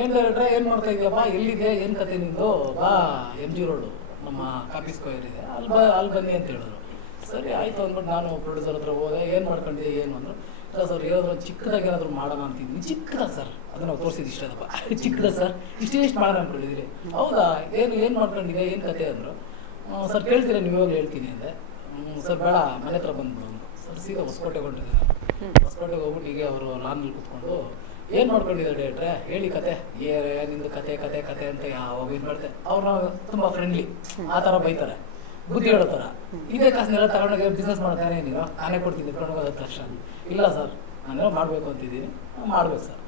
ಏನ್ ಡೈರೆಕ್ಟ್ರೆ ಏನ್ ಮಾಡ್ತಾ ಇದೆಯಪ್ಪ, ಎಲ್ಲಿದೆ, ಏನ್ ಕತೆ ನಿಂದು, ಬಾ MG ರೋಡ್ ನಮ್ಮ ಕಾಪಿ ಸ್ಕ್ವೇರ್ ಇದೆ, ಅಲ್ಲಿ ಬನ್ನಿ ಅಂತ ಹೇಳಿದ್ರು. ಸರಿ ಆಯ್ತು ಅಂದ್ಬಿಟ್ಟು ನಾನು ಪ್ರೊಡ್ಯೂಸರ್ ಹತ್ರ ಹೋದೆ. ಏನ್ ಮಾಡ್ಕೊಂಡಿದ್ದೆ ಏನು ಅಂದ್ರು. ಇಲ್ಲ ಸರ್ ಏನಾದ್ರು ಚಿಕ್ಕದಾಗಿ ಏನಾದ್ರು ಮಾಡೋಣ ಅಂತಿದ್ವಿ. ಚಿಕ್ಕದ ಸರ್, ಅದನ್ನ ನಾವು ತೋರಿಸಿದ್ದು ಇಷ್ಟದಪ್ಪ, ಚಿಕ್ಕದ ಸರ್, ಇಷ್ಟು ಮಾಡೋಣ ಅನ್ಕೊಂಡಿದ್ರಿ. ಹೌದಾ, ಏನು ಮಾಡ್ಕೊಂಡಿದೆ, ಏನು ಕತೆ ಅಂದ್ರು. ಸರ್ ಕೇಳ್ತೀರಾ ನೀವು ಇವಾಗ ಹೇಳ್ತೀನಿ ಅಂದೆ. ಸರ್ ಬೇಡ ಮನೆ ಹತ್ರ ಬಂದ್ಬಿಡು ಸರ್. ಸೀದಾ ಹೊಸಕೋಟೆಗೆ ಹೊಂಟಿದ್ದೀನಿ. ಹೊಸಕೋಟೆಗೆ ಹೋಗ್ಬಿಟ್ಟು ಹೀಗೆ ಅವರು ಲಾನಲ್ಲಿ ಕೂತ್ಕೊಂಡು ಏನು ಮಾಡ್ಕೊಂಡಿದ್ದಾರೆ ಡೈರೆಕ್ಟ್ರೆ ಹೇಳಿ ಕತೆ, ನಿಂದು ಕತೆ ಕತೆ ಕತೆ ಅಂತ ಯಾವಾಗ ಇದು ಮಾಡ್ತೆ. ಅವ್ರನ್ನ ತುಂಬ ಫ್ರೆಂಡ್ಲಿ ಆ ಥರ ಬೈತಾರೆ, ಬುದ್ಧಿ ಹೇಳ್ತಾರ. ಇದೇ ಕಾಸನ್ನೆಲ್ಲ ತಗೊಂಡೋಗಿ ಬಿಸ್ನೆಸ್ ಮಾಡ್ತಾನೆ ನೀನು, ನಾನೇ ಕೊಡ್ತೀನಿ ಇಟ್ಕೊಂಡು ಹೋಗೋದು ತಕ್ಷಣ. ಇಲ್ಲ ಸರ್ ನಾನೇನೋ ಮಾಡಬೇಕು ಅಂತಿದ್ದೀನಿ, ಮಾಡ್ಬೇಕು ಸರ್.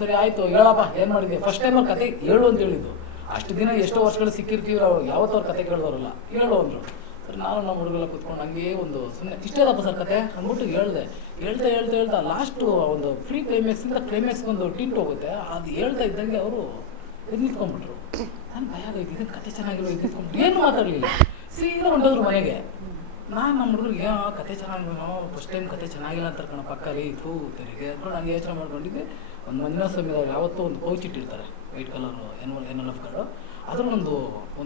ಸರಿ ಆಯಿತು ಹೇಳಪ್ಪ ಏನು ಮಾಡಿದ್ವಿ. ಫಸ್ಟ್ ಟೈಮ್ ಅವ್ರ ಕತೆ ಹೇಳು ಅಂತ ಹೇಳಿದ್ದು. ಅಷ್ಟು ದಿನ ಎಷ್ಟೋ ವರ್ಷಗಳು ಸಿಕ್ಕಿರ್ತೀವಿ, ಯಾವತ್ತೂ ಅವ್ರ ಕತೆ ಕೇಳಿದವರಲ್ಲ, ಹೇಳು ಅಂದರು. ಸರಿ ನಾನು ನಮ್ಮ ಹುಡುಗಲ್ಲ ಕೂತ್ಕೊಂಡು ಹಂಗೆ ಒಂದು ಸುಮ್ಮನೆ ಇಷ್ಟೇದಪ್ಪ ಸರ್ ಕತೆ ಅಂದ್ಬಿಟ್ಟು ಹೇಳ್ತಾ ಲಾಸ್ಟು ಒಂದು ಫ್ರೀ ಕ್ಲೈಮ್ಯಾಕ್ಸಿಂದ ಕ್ಲೈಮ್ಯಾಕ್ಸ್ಗೆ ಒಂದು ಟಿಂಟ್ ಹೋಗುತ್ತೆ. ಅದು ಹೇಳ್ತಾ ಇದ್ದಂಗೆ ಅವರು ಎದ್ದು ನಿಂತ್ಕೊಂಡ್ಬಿಟ್ರು. ನಾನು ಭಯ ಆಗೋಯ್ತು, ಇದನ್ನು ಕತೆ ಚೆನ್ನಾಗಿರೋ ಇದು ನಿಂತ್ಕೊಂಡ್ಬಿಟ್ಟು ಏನು ಮಾತಾಡಲಿಲ್ಲ. ಸೀದಾ ಹೊಂಟೋದ್ರು ಮನೆಗೆ. ನಾನು ನಮ್ಮ ಹುಡುಗರಿಗೆ ಕತೆ ಚೆನ್ನಾಗಿ ಫಸ್ಟ್ ಟೈಮ್ ಕತೆ ಚೆನ್ನಾಗಿಲ್ಲ ಅಂತ ಕಣ ಪಕ್ಕಲ್ಲಿ ಇತ್ತು ತೆರಿಗೆ ಅಂದ್ಕೊಂಡು ಹಂಗೆ ಯೋಚನೆ ಮಾಡ್ಕೊಂಡಿದ್ದೆ. ಒಂದು ಮಂಜುನಾಥ ಸ್ವಾಮಿದವ್ರು ಯಾವತ್ತೂ ಒಂದು ಪೌಚ್ ಇಟ್ಟಿರ್ತಾರೆ, ವೈಟ್ ಕಲರ್ NLF ಕಾರ್ಡು. ಅದ್ರಲ್ಲೊಂದು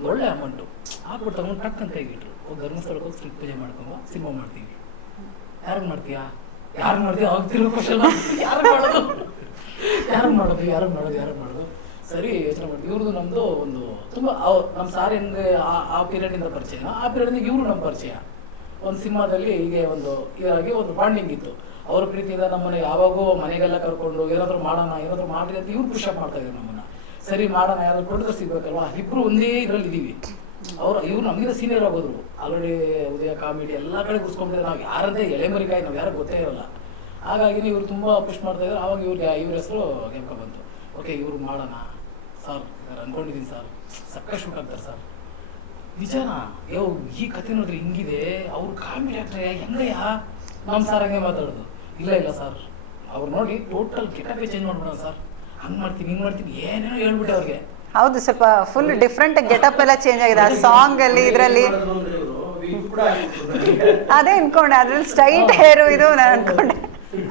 ಒಳ್ಳೆ ಅಮೌಂಟು ಹಾಕ್ಬಿಟ್ಟು ತಗೊಂಡು ಟಕ್ ಅಂತ ಕೈಗಿಟ್ರು. ಹೋಗಿ ಧರ್ಮಸ್ಥಳಕ್ಕೆ ಹೋಗಿ ಸ್ಟ್ರಿಕ್ ಪೂಜೆ ಮಾಡ್ಕೊಂಡು ಸಿನಿಮಾ ಮಾಡ್ತೀವಿ. ಯಾರು ಮಾಡ್ತೀಯಾ ಅವಾಗ ತಿರುಗೋ ಕ್ವಶನ್, ಯಾರು ಮಾಡೋದು ಸರಿ ಯೋಚನೆ ಮಾಡಿ. ಇವ್ರದ್ದು ನಮ್ಮದು ಒಂದು ತುಂಬ ನಮ್ಮ ಸಾರ್ ಹೆಂಗೆ ಆ ಪೀರಿಯಡಿಂದ ಪರಿಚಯ, ಆ ಪೀರಿಯಡಿಂದ ಇವರು ನಮ್ಮ ಪರಿಚಯ. ಒಂದು ಸಿನಿಮಾದಲ್ಲಿ ಹೀಗೆ ಒಂದು ಇದಾಗಿ ಒಂದು ಬಾಂಡಿಂಗ್ ಇತ್ತು. ಅವ್ರ ಪ್ರೀತಿಯಿಂದ ನಮ್ಮನ್ನ ಯಾವಾಗೂ ಮನೆಗೆಲ್ಲ ಕರ್ಕೊಂಡು ಏನಾದರೂ ಮಾಡ್ರಿ ಅಂತ ಇವ್ರು ಪುಷಪ್ ಮಾಡ್ತಾ ಇದ್ರು ನಮ್ಮನ್ನ. ಸರಿ ಮಾಡೋಣ, ಯಾರಾದ್ರು ಪ್ರೊಡ್ಯೂಸರ್ ಸಿಗ್ಬೇಕಲ್ವಾ, ಇಬ್ರು ಒಂದೇ ಇದರಲ್ಲಿ ಇದ್ದೀವಿ. ಇವ್ರು ನಮಗಿಂತ ಸೀನಿಯರ್ ಆಗೋದ್ರು. ಆಲ್ರೆಡಿ ಉದಯ ಕಾಮಿಡಿ ಎಲ್ಲ ಕಡೆ ಗುರ್ಸ್ಕೊಂಡ್ಬಿಟ್ಟಿದ್ರೆ ನಾವು ಯಾರಂತೆ ಎಳೆಮರಿಕಾಯಿ ನಾವು ಯಾರು ಗೊತ್ತೇ ಇರಲ್ಲ. ಹಾಗಾಗಿ ಇವ್ರು ತುಂಬ ಪುಷ್ ಮಾಡ್ತಾ ಇದ್ರು. ಆವಾಗ ಇವ್ರ ಹೆಸರು ಗೆಮ್ಕ ಬಂತು. ಓಕೆ ಇವ್ರು ಮಾಡೋಣ ಸರ್, ಅನ್ಕೊಂಡಿದ್ದೀನಿ ಸರ್, ಸಕ್ಕ ಶೂಟ್ ಆಗ್ತಾರೆ ಸರ್. ನಿಜನಾ ಈ ಕತೆ ನೋಡಿದ್ರೆ ಹಿಂಗಿದೆ, ಅವ್ರು ಕಾಮಿಡಿ ಆಕ್ಟ್ರೆ ಹೆಂಗಯ್ಯ, ನಮ್ಮ ಸಾರ್ ಹಂಗೆ ಮಾತಾಡೋದು. ಇಲ್ಲ ಸರ್ ಅವ್ರು ನೋಡಿ ಟೋಟಲ್ ಗೆಟಪೇ ಚೇಂಜ್ ಮಾಡ್ಬಿಡೋಣ ಸರ್, ಹಂಗೆ ಮಾಡ್ತೀನಿ ಹಿಂಗೆ ಮಾಡ್ತೀನಿ ಏನೇನೋ ಹೇಳ್ಬಿಟ್ಟೆ ಅವ್ರಿಗೆ. ಹೌದು, ಸ್ವಲ್ಪ ಫುಲ್ ಡಿಫ್ರೆಂಟ್ ಗೆಟಪ್ ಎಲ್ಲ ಚೇಂಜ್ ಆಗಿದೆ ಆ ಸಾಂಗ್ ಅಲ್ಲಿ, ಇದರಲ್ಲಿ. ಅದೇ ಅನ್ಕೊಂಡೆ, ಅದ್ರಲ್ಲಿ ಸ್ಟ್ರೈಟ್ ಹೇರು ಇದು ನಾನು ಅನ್ಕೊಂಡೆ.